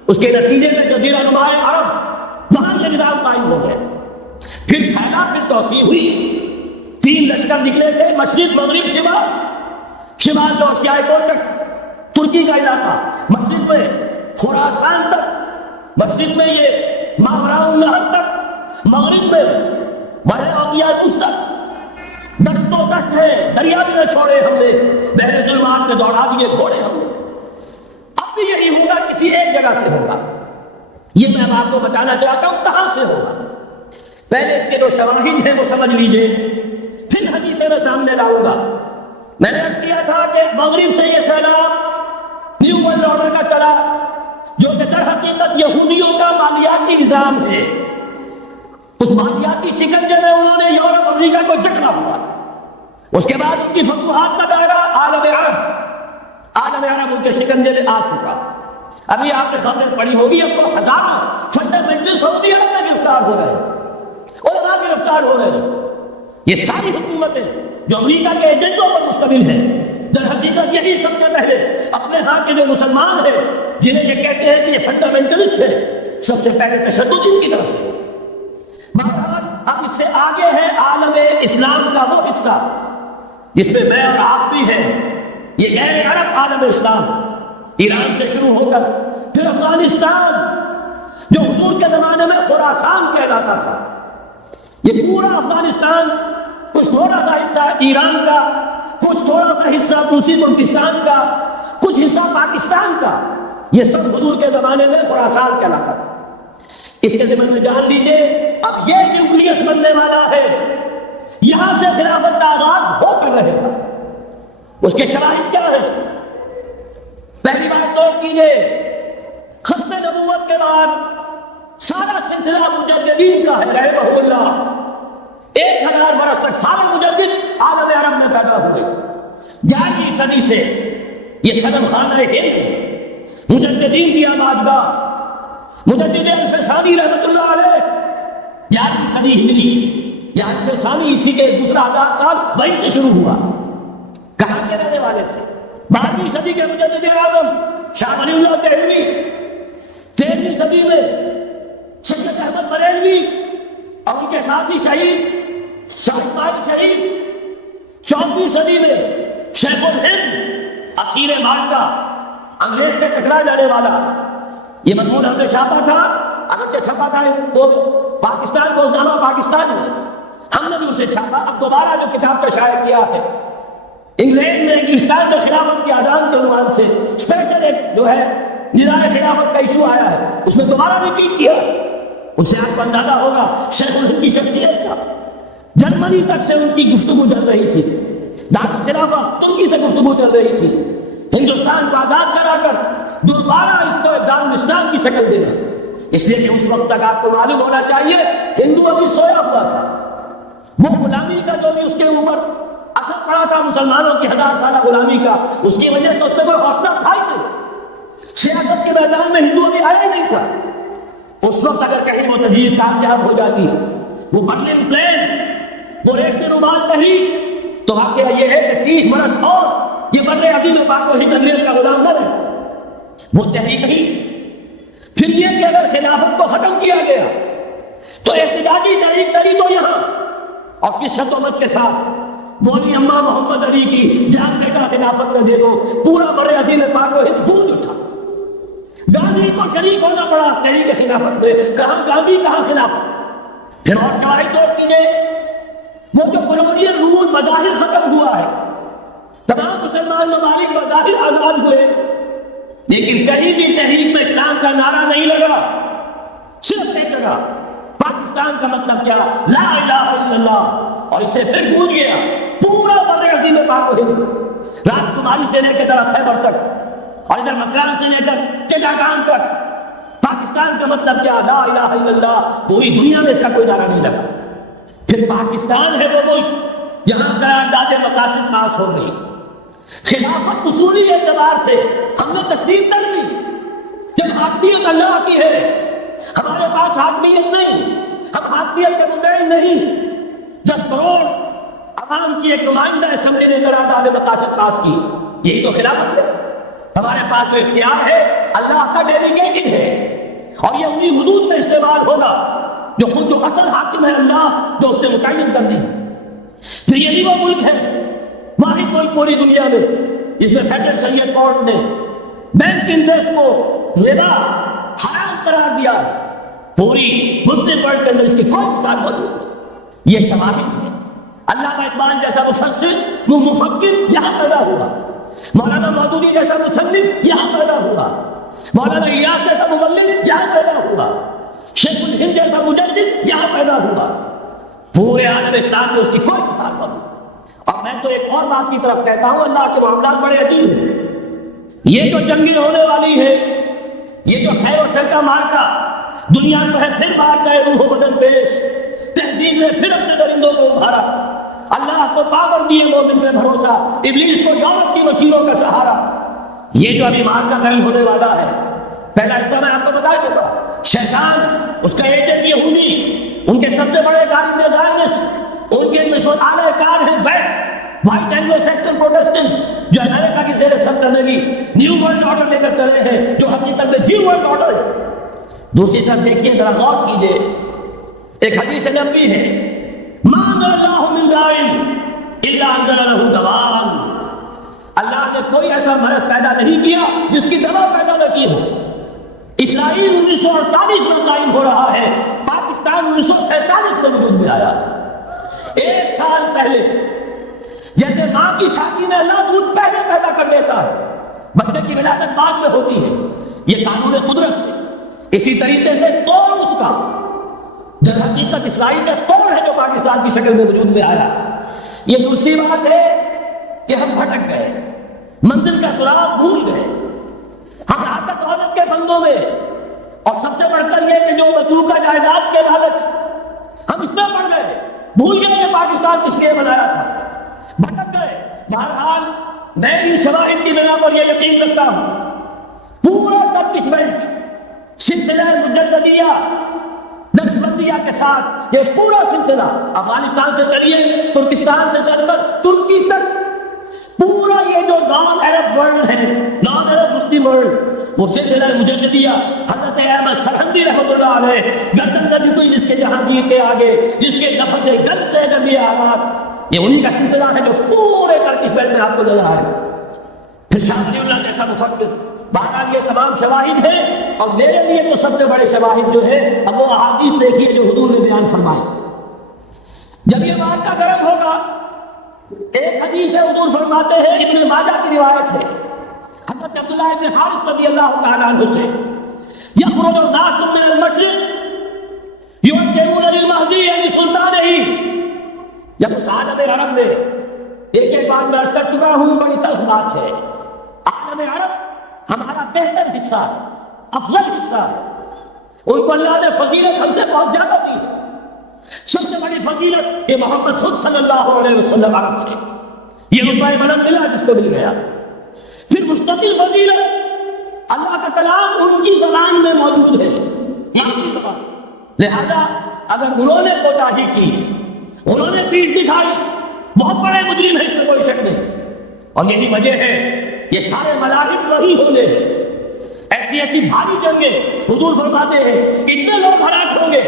اس کے نتیجے میں جزیرہ نما عرب وہاں یہ نظام قائم ہو گیا۔ پھر پھیلا، پھر توسیع ہوئی، 3 لشکر نکلے تھے، مشرق مغرب شمال، شمال تو ایشیا کوچک ترکی کا علاقہ، مشرق میں خراسان تک، مشرق میں یہ ماوراء النہر تک، مغرب میں بحر عربیہ تک دست و دست ہے، دریا بھی نہ چھوڑے ہم نے، بحر ظلمات میں دوڑا دیے گھوڑے ہم نے۔ اب بھی یہی ہوگا، کسی ایک جگہ سے ہوگا۔ یہ میں آپ کو بتانا چاہتا ہوں کہاں سے ہوگا۔ پہلے اس کے جو شواہد ہیں وہ سمجھ لیجئے، پھر حدیثیں میں سامنے لاؤں گا۔ میں نے عرض کیا تھا کہ مغرب سے یہ سیلاب نیو ورلڈ آرڈر کا چلا، جو کہ در حقیقت یہودیوں کا مالیاتی نظام ہے. اس مالیاتی شکنجے میں انہوں نے یورپ امریکہ کو جکڑا ہوا. اس کے بعد ان کی فتوحات کا دائرہ عالم عرب ان کے شکنجے میں آ چکا. ابھی آپ نے خبریں پڑھی ہوگی، اب تو ہزاروں فنڈامنٹل سعودی عرب میں گرفتار ہو رہے ہیں، علماء گرفتار ہو رہے ہیں. یہ ساری حکومتیں جو امریکہ کے ایجنٹوں پر مشتمل ہیں، در حقیقت یہی سب سے پہلے اپنے ہاں کے جو مسلمان ہیں جنہیں یہ کہتے ہیں کہ یہ فنڈامنٹلسٹ ہے، سب سے پہلے تشدد ان کی طرف سے. بہرحال اب اس سے آگے ہے عالم اسلام کا وہ حصہ جس میں میں اور آپ بھی ہیں. یہ غیر عرب عالم اسلام، ایران سے شروع ہو کر پھر افغانستان جو حضور کے زمانے میں خراسان کہلاتا تھا، یہ پورا افغانستان، کچھ تھوڑا سا حصہ ایران کا، کچھ تھوڑا سا حصہ روسی ترکستان کا، کچھ حصہ پاکستان کا، یہ سب حضور کے زمانے میں خراسان کہلاتا تھا. اس کے ذمن میں جان لیجئے اب یہ نیوکلیس بننے والا ہے، یہاں سے خلافت کا آغاز ہو کر رہے گا. اس کے شرائط کیا ہے؟ پہلی بات نوٹ کیجئے، ختم نبوت کے بعد سارا سلسلہ مجددین کا ہے رحمہ اللہ. 1000 برس تک سارے مجدد عالم عرب میں پیدا ہوئے. 11ویں صدی سے یہ صنم خانہ ہند، مجددین کی آبادگاہ، مجدد الفسانی رحمۃ اللہ علیہ، 11ویں صدی ہجری، یا الفسانی اسی کے دوسرا 1000 سال وہیں سے شروع ہوا. کہاں کے رہنے والے تھے؟ 12ویں صدی کے مجدد اعظم شاہ ولی اللہ دہلوی، 13ویں صدی میں سید احمد بریلوی اور ان کے ساتھی شہید شاہ اسماعیل شہید، 14ویں صدی میں شیخ الہند اسیر مالٹا، انگریز سے ٹکرا جانے والا. یہ مضمون ہم نے چھاپا تھا، اگرچہ چھپا تھا وہ پاکستان کو نامہ پاکستان میں، ہم نے بھی اسے چھاپا. اب دوبارہ جو کتاب کو شائع کیا ہے انگلینڈ میں، انگلستان میں خلافت کی اذان کے عنوان سے اسپیشل ایک جو ہے ندائے خلافت کا ایشو آیا ہے، اس میں دوبارہ ریپیٹ کیا. اس سے آپ کو اندازہ ہوگا شیخ الہند کی شخصیت کا. جرمنی تک سے ان کی گفتگو چل رہی تھی، دار الخلافت ترکی سے گفتگو چل رہی تھی، ہندوستان کو آزاد کرا کر دوبارہ اس کو دارالاسلام کی شکل دینا. اس لیے کہ اس وقت تک آپ کو معلوم ہونا چاہیے ہندو ابھی سویا ہوا تھا. وہ غلامی کا جو بھی اس کے اوپر اثر پڑا تھا مسلمانوں کی 1000 سالہ غلامی کا، اس کی وجہ سے اس میں کوئی حوصلہ تھا ہی نہیں. سیاست کے میدان میں ہندو ابھی آیا ہی نہیں تھا. اس وقت اگر کہیں وہ تجویز کامیاب ہو جاتی، وہ برلن پلان، وہ ریشمی رومال تحریک، تو واقعہ یہ ہے کہ 30 برس اور یہ بر عظیم پاک و ہند انگریز کا غلام نہ رہے. وہ تحریک نہیں. پھر یہ کہ اگر خلافت کو ختم کیا گیا تو احتجاجی تحریک کری تو یہاں، اور کس شتومت کے ساتھ مولوی اما محمد علی کی جان بیٹا خلافت میں دیکھو پورا بر عظیم پاک و ہند گونج اٹھا. گاندھی کو شریک ہونا پڑا تحریک خلافت میں. کہاں گاندھی کہاں خلافت. پھر اور شواہد نوٹ کیجیے، وہ جو کولونیل رول مظاہر ختم ہوا ہے، تمام مسلمان ممالک بظاہر آزاد ہوئے، لیکن کہیں بھی تحریک میں اسلام کا نعرہ نہیں لگا. صرف ایک جگہ پاکستان کا مطلب کیا؟ لا الہ الا اللہ. اور اس سے پھر گونج گیا پورا بر عظیم پاک و ہند، راج کماری سے لے کے طرف خیبر تک، اور ادھر مکران سے لے کر چٹاگان تک. پاکستان کا مطلب کیا؟ لا الہ الا اللہ. پوری دنیا میں اس کا کوئی نعرہ نہیں لگا. پھر پاکستان ہے وہ ملک یہاں قرارداد مقاصد پاس ہو گئی. خلافت اصولی اعتبار سے ہم نے تسلیم کر لی. جب حاکمیت اللہ کی ہے، ہمارے پاس حاکمیت نہیں، ہم حاکمیت کے مدعی نہیں. 10 کروڑ عوام کی ایک نمائندہ اسمبلی نے قرارداد مقاصد پاس کی، یہی تو خلافت ہے. ہمارے پاس جو اختیار ہے اللہ کا ڈیلیگیٹڈ ہے، اور یہ انہی حدود میں استعمال ہوگا جو خود جو اصل حاکم ہے اللہ، جو اس نے متعین کر دی. پھر یہی وہ ملک ہے، واحد ملک پوری دنیا میں جس میں فیڈرل شریعت کورٹ نے بینک انٹرسٹ کو ربا حرام قرار دیا ہے. پوری مسلم ورلڈ کے اندر اس کی کوئی مثال موجود نہیں. یہ شواہد ہے. علامہ اقبال جیسا مفسر مفکر یہاں پیدا ہوا، مولانا مودودی جیسا مصنف یہاں پیدا ہوا، مولانا الیاس جیسا مبلغ یہاں پیدا ہوا، شیخ الہند جیسا مجدد یہاں پیدا ہوا. پورے عالم اسلام میں اس کی کوئی مثال نہیں. اور میں تو ایک اور بات کی طرف کہتا ہوں، اللہ کے معاملات بڑے عجیب ہیں. یہ جو جنگیں ہونے والی ہے یہ جو خیر و شر کا مارکا دنیا کو ہے پھر مار گئے روح و بدن پیش، تہذیب نے پھر اپنے درندوں کو ابھارا، اللہ کو پاور دیے مومن پہ بھروسہ، ابلیس کو یورپ کی مشینوں کا سہارا۔ یہ جو ابھی مارکا قائم ہونے والا ہے، پہلا حصہ میں آپ کو بتا دیتا ہوں، شیطان، اس کا ایجنٹ یہودی، ان کے سب سے بڑے کارندے زائنسٹ، ان کے اعلی کار ہیں ویسٹ، وائٹ اینگلو سیکسن پروٹسٹنٹس، جو امریکہ کی زیر سلطنتی نیو ورلڈ آرڈر لے کر چلے ہیں، جو حقیقت میں نیو ورلڈ آرڈر ہے۔ دوسری طرف دیکھیے، ذرا غور کیجیے، ایک حدیث نبوی ہے، ما انزل اللہ من داء الا انزل له دواء، اللہ نے کوئی ایسا مرض پیدا نہیں کیا جس کی دوا پیدا نہ کی ہو۔ اسرائیل 1948 میں قائم ہو رہا ہے، پاکستان 1947 میں وجود میں آیا۔ ایک سال پہلے جیسے ماں کی چھاتی میں اللہ دودھ پہلے پیدا کر دیتا ہے، بچے کی ولادت بعد میں ہوتی ہے، یہ قانون قدرت ہے۔ اسی طریقے سے توڑ اس کا در حقیقت اسرائیل کا توڑ ہے جو پاکستان کی شکل میں وجود میں آیا۔ یہ دوسری بات ہے کہ ہم بھٹک گئے، منزل کا سراغ بھول گئے، ہم آقا دولت کے بندوں میں، اور سب سے بڑھ کر یہ کہ جو مطلوبہ جائیداد کے لالچ، ہم اس میں پڑ گئے، بھول گئے کہ پاکستان کس لیے بنایا تھا، بھٹک گئے۔ بہرحال میں ان شواہد کی بنا پر یہ یقین رکھتا ہوں، پورا ٹرکشمنٹ سلسلہ مجددیہ نقشبندیہ کے ساتھ، یہ پورا سلسلہ افغانستان سے چلیے، ترکستان سے چل کر ترکی تک، پورا یہ جو نان عرب ورلڈ ہے، نان عرب مسلم ورلڈ، وہ سلسلہ مجددیہ حضرت احمد سرہندی رحمۃ اللہ علیہ، گردن نہ دی کوئی جس کے جہانگیر کے آگے، جس کے نفس گرد سے گرمی آزاد، یہ انہی کا سلسلہ ہے جو پورے ٹرکش بیلٹ میں آپ کو نظر آئے گا۔ پھر شاہ ولی اللہ جیسا مفکر، بہرحال یہ تمام شواہد ہیں، اور میرے لیے تو سب سے بڑے شواہد جو ہے، اب وہ احادیث دیکھیے جو حضور نے بیان فرمائے۔ جب یہ معرکہ گرم ہوگا، ایک حدیث ہے حضور فرماتے ہیں، ابن ماجہ کی روایت ہے، حضرت عبداللہ ابن حارث رضی اللہ تعالیٰ عنہ سے، یخرج الناس من المشرق یؤدون للمہدی لسلطانہ، جب اس عالم عرب میں ایک بات میں عرض کر چکا ہوں، بڑی تلخ بات ہے، عالم عرب ہمارا بہتر حصہ ہے، افضل حصہ ہے، ان کو اللہ نے فضیلت ہم سے بہت زیادہ دی ہے۔ سب سے بڑی فضیلت یہ محمد خود صلی اللہ علیہ وسلم عرب سے، یہ رتبہ بلند ملا جس کو مل گیا۔ پھر مستقل فضیلت اللہ کا کلام ان کی زبان میں موجود ہے، یہاں کی زبان، لہذا اگر انہوں نے کوتاہی کی، انہوں نے پیٹھ دکھائی، بہت بڑے مجرم ہے، اس میں کوئی شک نہیں، اور یہی وجہ ہے یہ سارے ملاحم وہی ہونے ہیں، ایسی ایسی بھاری جنگیں، حضور فرماتے ہیں اتنے لوگ ہلاک ہوں گے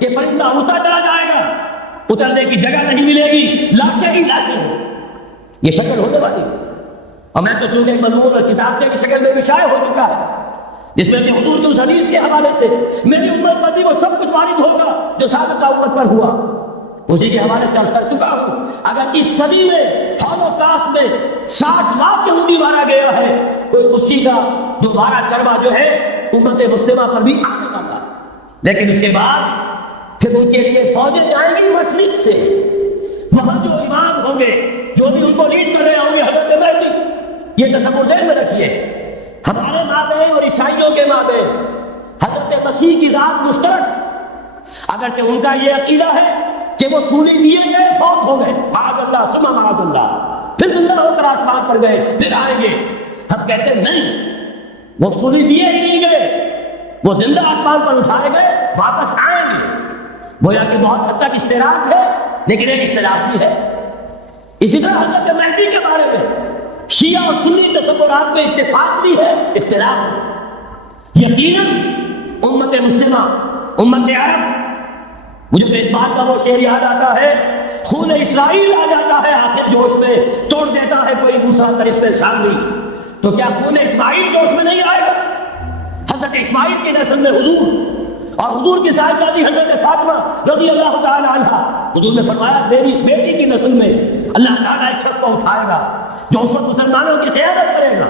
کہ پرندہ اڑتا چلا جائے گا، اترنے کی جگہ نہیں ملے گی، لاشیں ہی لاشیں ہوں، یہ شکل ہونے والی ہے۔ اور میں تو چونکہ ایک مضمون اور کتاب کی شکل میں بھی شائع ہو چکا ہے، جس میں کہ حضور کی اس حدیث کے حوالے سے میری امت پر بھی وہ سب کچھ وارد ہوگا جو سابقہ امت پر ہوا، اسی کے حوالے سے عرض کر چکا ہوں۔ اگر اس صدی میں ہولوکاسٹ میں 60 لاکھ یہودی مارا گیا ہے، کوئی اسی کا دوبارہ چربا جو ہے امت مسلمہ پر بھی آنے والا ہے، لیکن اس کے بعد پھر ان کے لیے فوجیں جائیں گی مشرق سے، وہاں جو امام ہوں گے، جو بھی ان کو لیڈ کر رہے ہوں گے، حضرت مہدی، یہ تصور ذہن میں رکھیے، ہمارے مابین اور عیسائیوں کے مابین حضرت مسیح کی ذات مشترک، اگرچہ ان کا یہ عقیدہ ہے کہ وہ سولی دیے گئے، فوت ہو گئے، معاذ اللہ ثم معاذ اللہ، پھر زندہ ہو کر آسمان پر گئے، پھر آئیں گے، ہم کہتے ہیں نہیں، وہ سولی دیے ہی نہیں گئے، وہ زندہ آسمان پر اٹھائے گئے، واپس آئیں گے۔ گویا کہ بہت حد تک اشتراک ہے، لیکن ایک اشتراک بھی ہے۔ اسی طرح حضرت مہدی کے بارے میں شیعہ اور سنی تصورات میں اتفاق بھی ہے، اختلاف بھی۔ یقیناً امت مسلمہ، امت عرب، مجھے تو اس بات کا وہ شعر یاد آتا ہے، خون اسرائیل آ جاتا ہے آخر جوش میں، توڑ دیتا ہے کوئی دوسرا ترس میں سامنے، تو کیا خون اسماعیل جوش میں نہیں آئے گا؟ حضرت اسماعیل کی نسل میں حضور، اور حضور کی صاحبزادی حضرت فاطمہ رضی اللہ تعالی عنہ، حضور نے فرمایا میری اس بیٹی کی نسل میں اللہ تعالیٰ ایک شخص کو اٹھائے گا جو اس وقت مسلمانوں کی قیادت کرے گا۔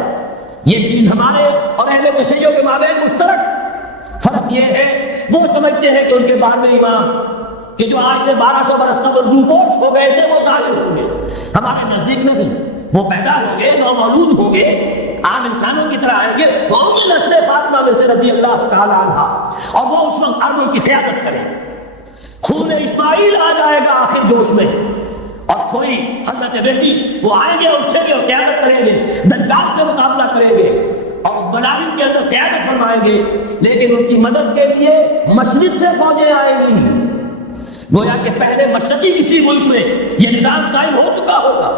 یہ چیز ہمارے اور اہل مسیحیوں کے مابین مشترک، فرق یہ ہے وہ سمجھتے ہیں کہ ان کے 12ویں امام کہ جو آج سے 1200 برس قبل روپوش ہو گئے تھے وہ ظاہر ہوں گے، ہمارے نزدیک نہیں، وہ پیدا ہوں گے، نو مولود ہوں گے، عام انسانوں کی طرح آئیں گے، وہ بھی نسل فاطمہ میں سے رضی اللہ تعالیٰ عنہ، اور وہ اس وقت عربوں کی قیادت کریں، خون اسماعیل آ جائے گا آخر جوش میں، اور کوئی حضرت مہدی وہ آئیں گے، اٹھیں گے اور قیادت کریں گے، دجال سے مقابلہ کریں گے اور ملاحم کے اندر قیادت فرمائیں گے، لیکن ان کی مدد کے لیے مشرق سے فوجیں آئیں گی۔ گویا کہ پہلے مشرقی کسی ملک میں یہ نظام قائم ہو چکا ہوگا،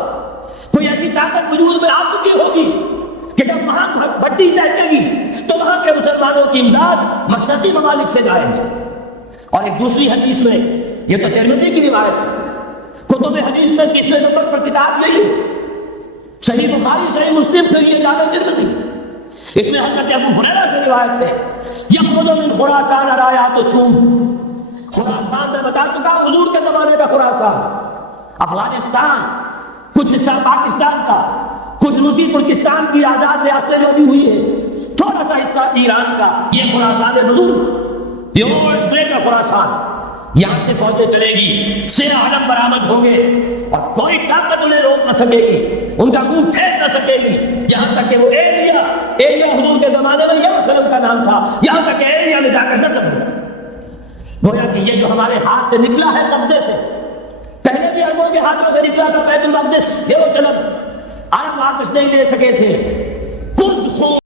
کوئی ایسی طاقت وجود میں آ چکی ہوگی کہ جب وہاں بھٹی لہکے گی تو وہاں کے مسلمانوں کی امداد مشرقی ممالک سے جائے گی۔ اور ایک دوسری حدیث میں، یہ تو ترمذی کی روایت ہے، کتب حدیث میں تیسرے نمبر پر کتاب نہیں ہے، صحیح بخاری صحیح مسلم پھر یہ جامع ترمذی، اس میں حضرت ابو ہریرہ سے روایت ہے، یخرج من خراسان رایات السود، خراسان میں بتا چکا حضور کے زمانے کا خراسان، افغانستان، کچھ حصہ پاکستان کا، کچھ روسی ترکستان کی آزاد ریاستیں جو بھی ہوئی ہے، تھوڑا سا حصہ ایران کا، یہ خراسان حضور، یہ گریٹر خراسان، یہاں سے فوجیں چلے گی، سر علم برآمد ہوں گے اور کوئی طاقت انہیں روک نہ سکے گی، ان کا منہ پھیر نہ سکے گی، یہاں تک کہ وہ ایریا حضور کے زمانے میں یروشلم کا نام تھا، یہاں تک کہ ایریا میں جا کر نصب ہوا۔ گویا کہ یہ جو ہمارے ہاتھ سے نکلا ہے قبضے سے، پہلے بھی عربوں کے ہاتھوں سے نکلا تھا بیت المقدس، یروشلم، عرب واپس نہیں لے سکے تھے،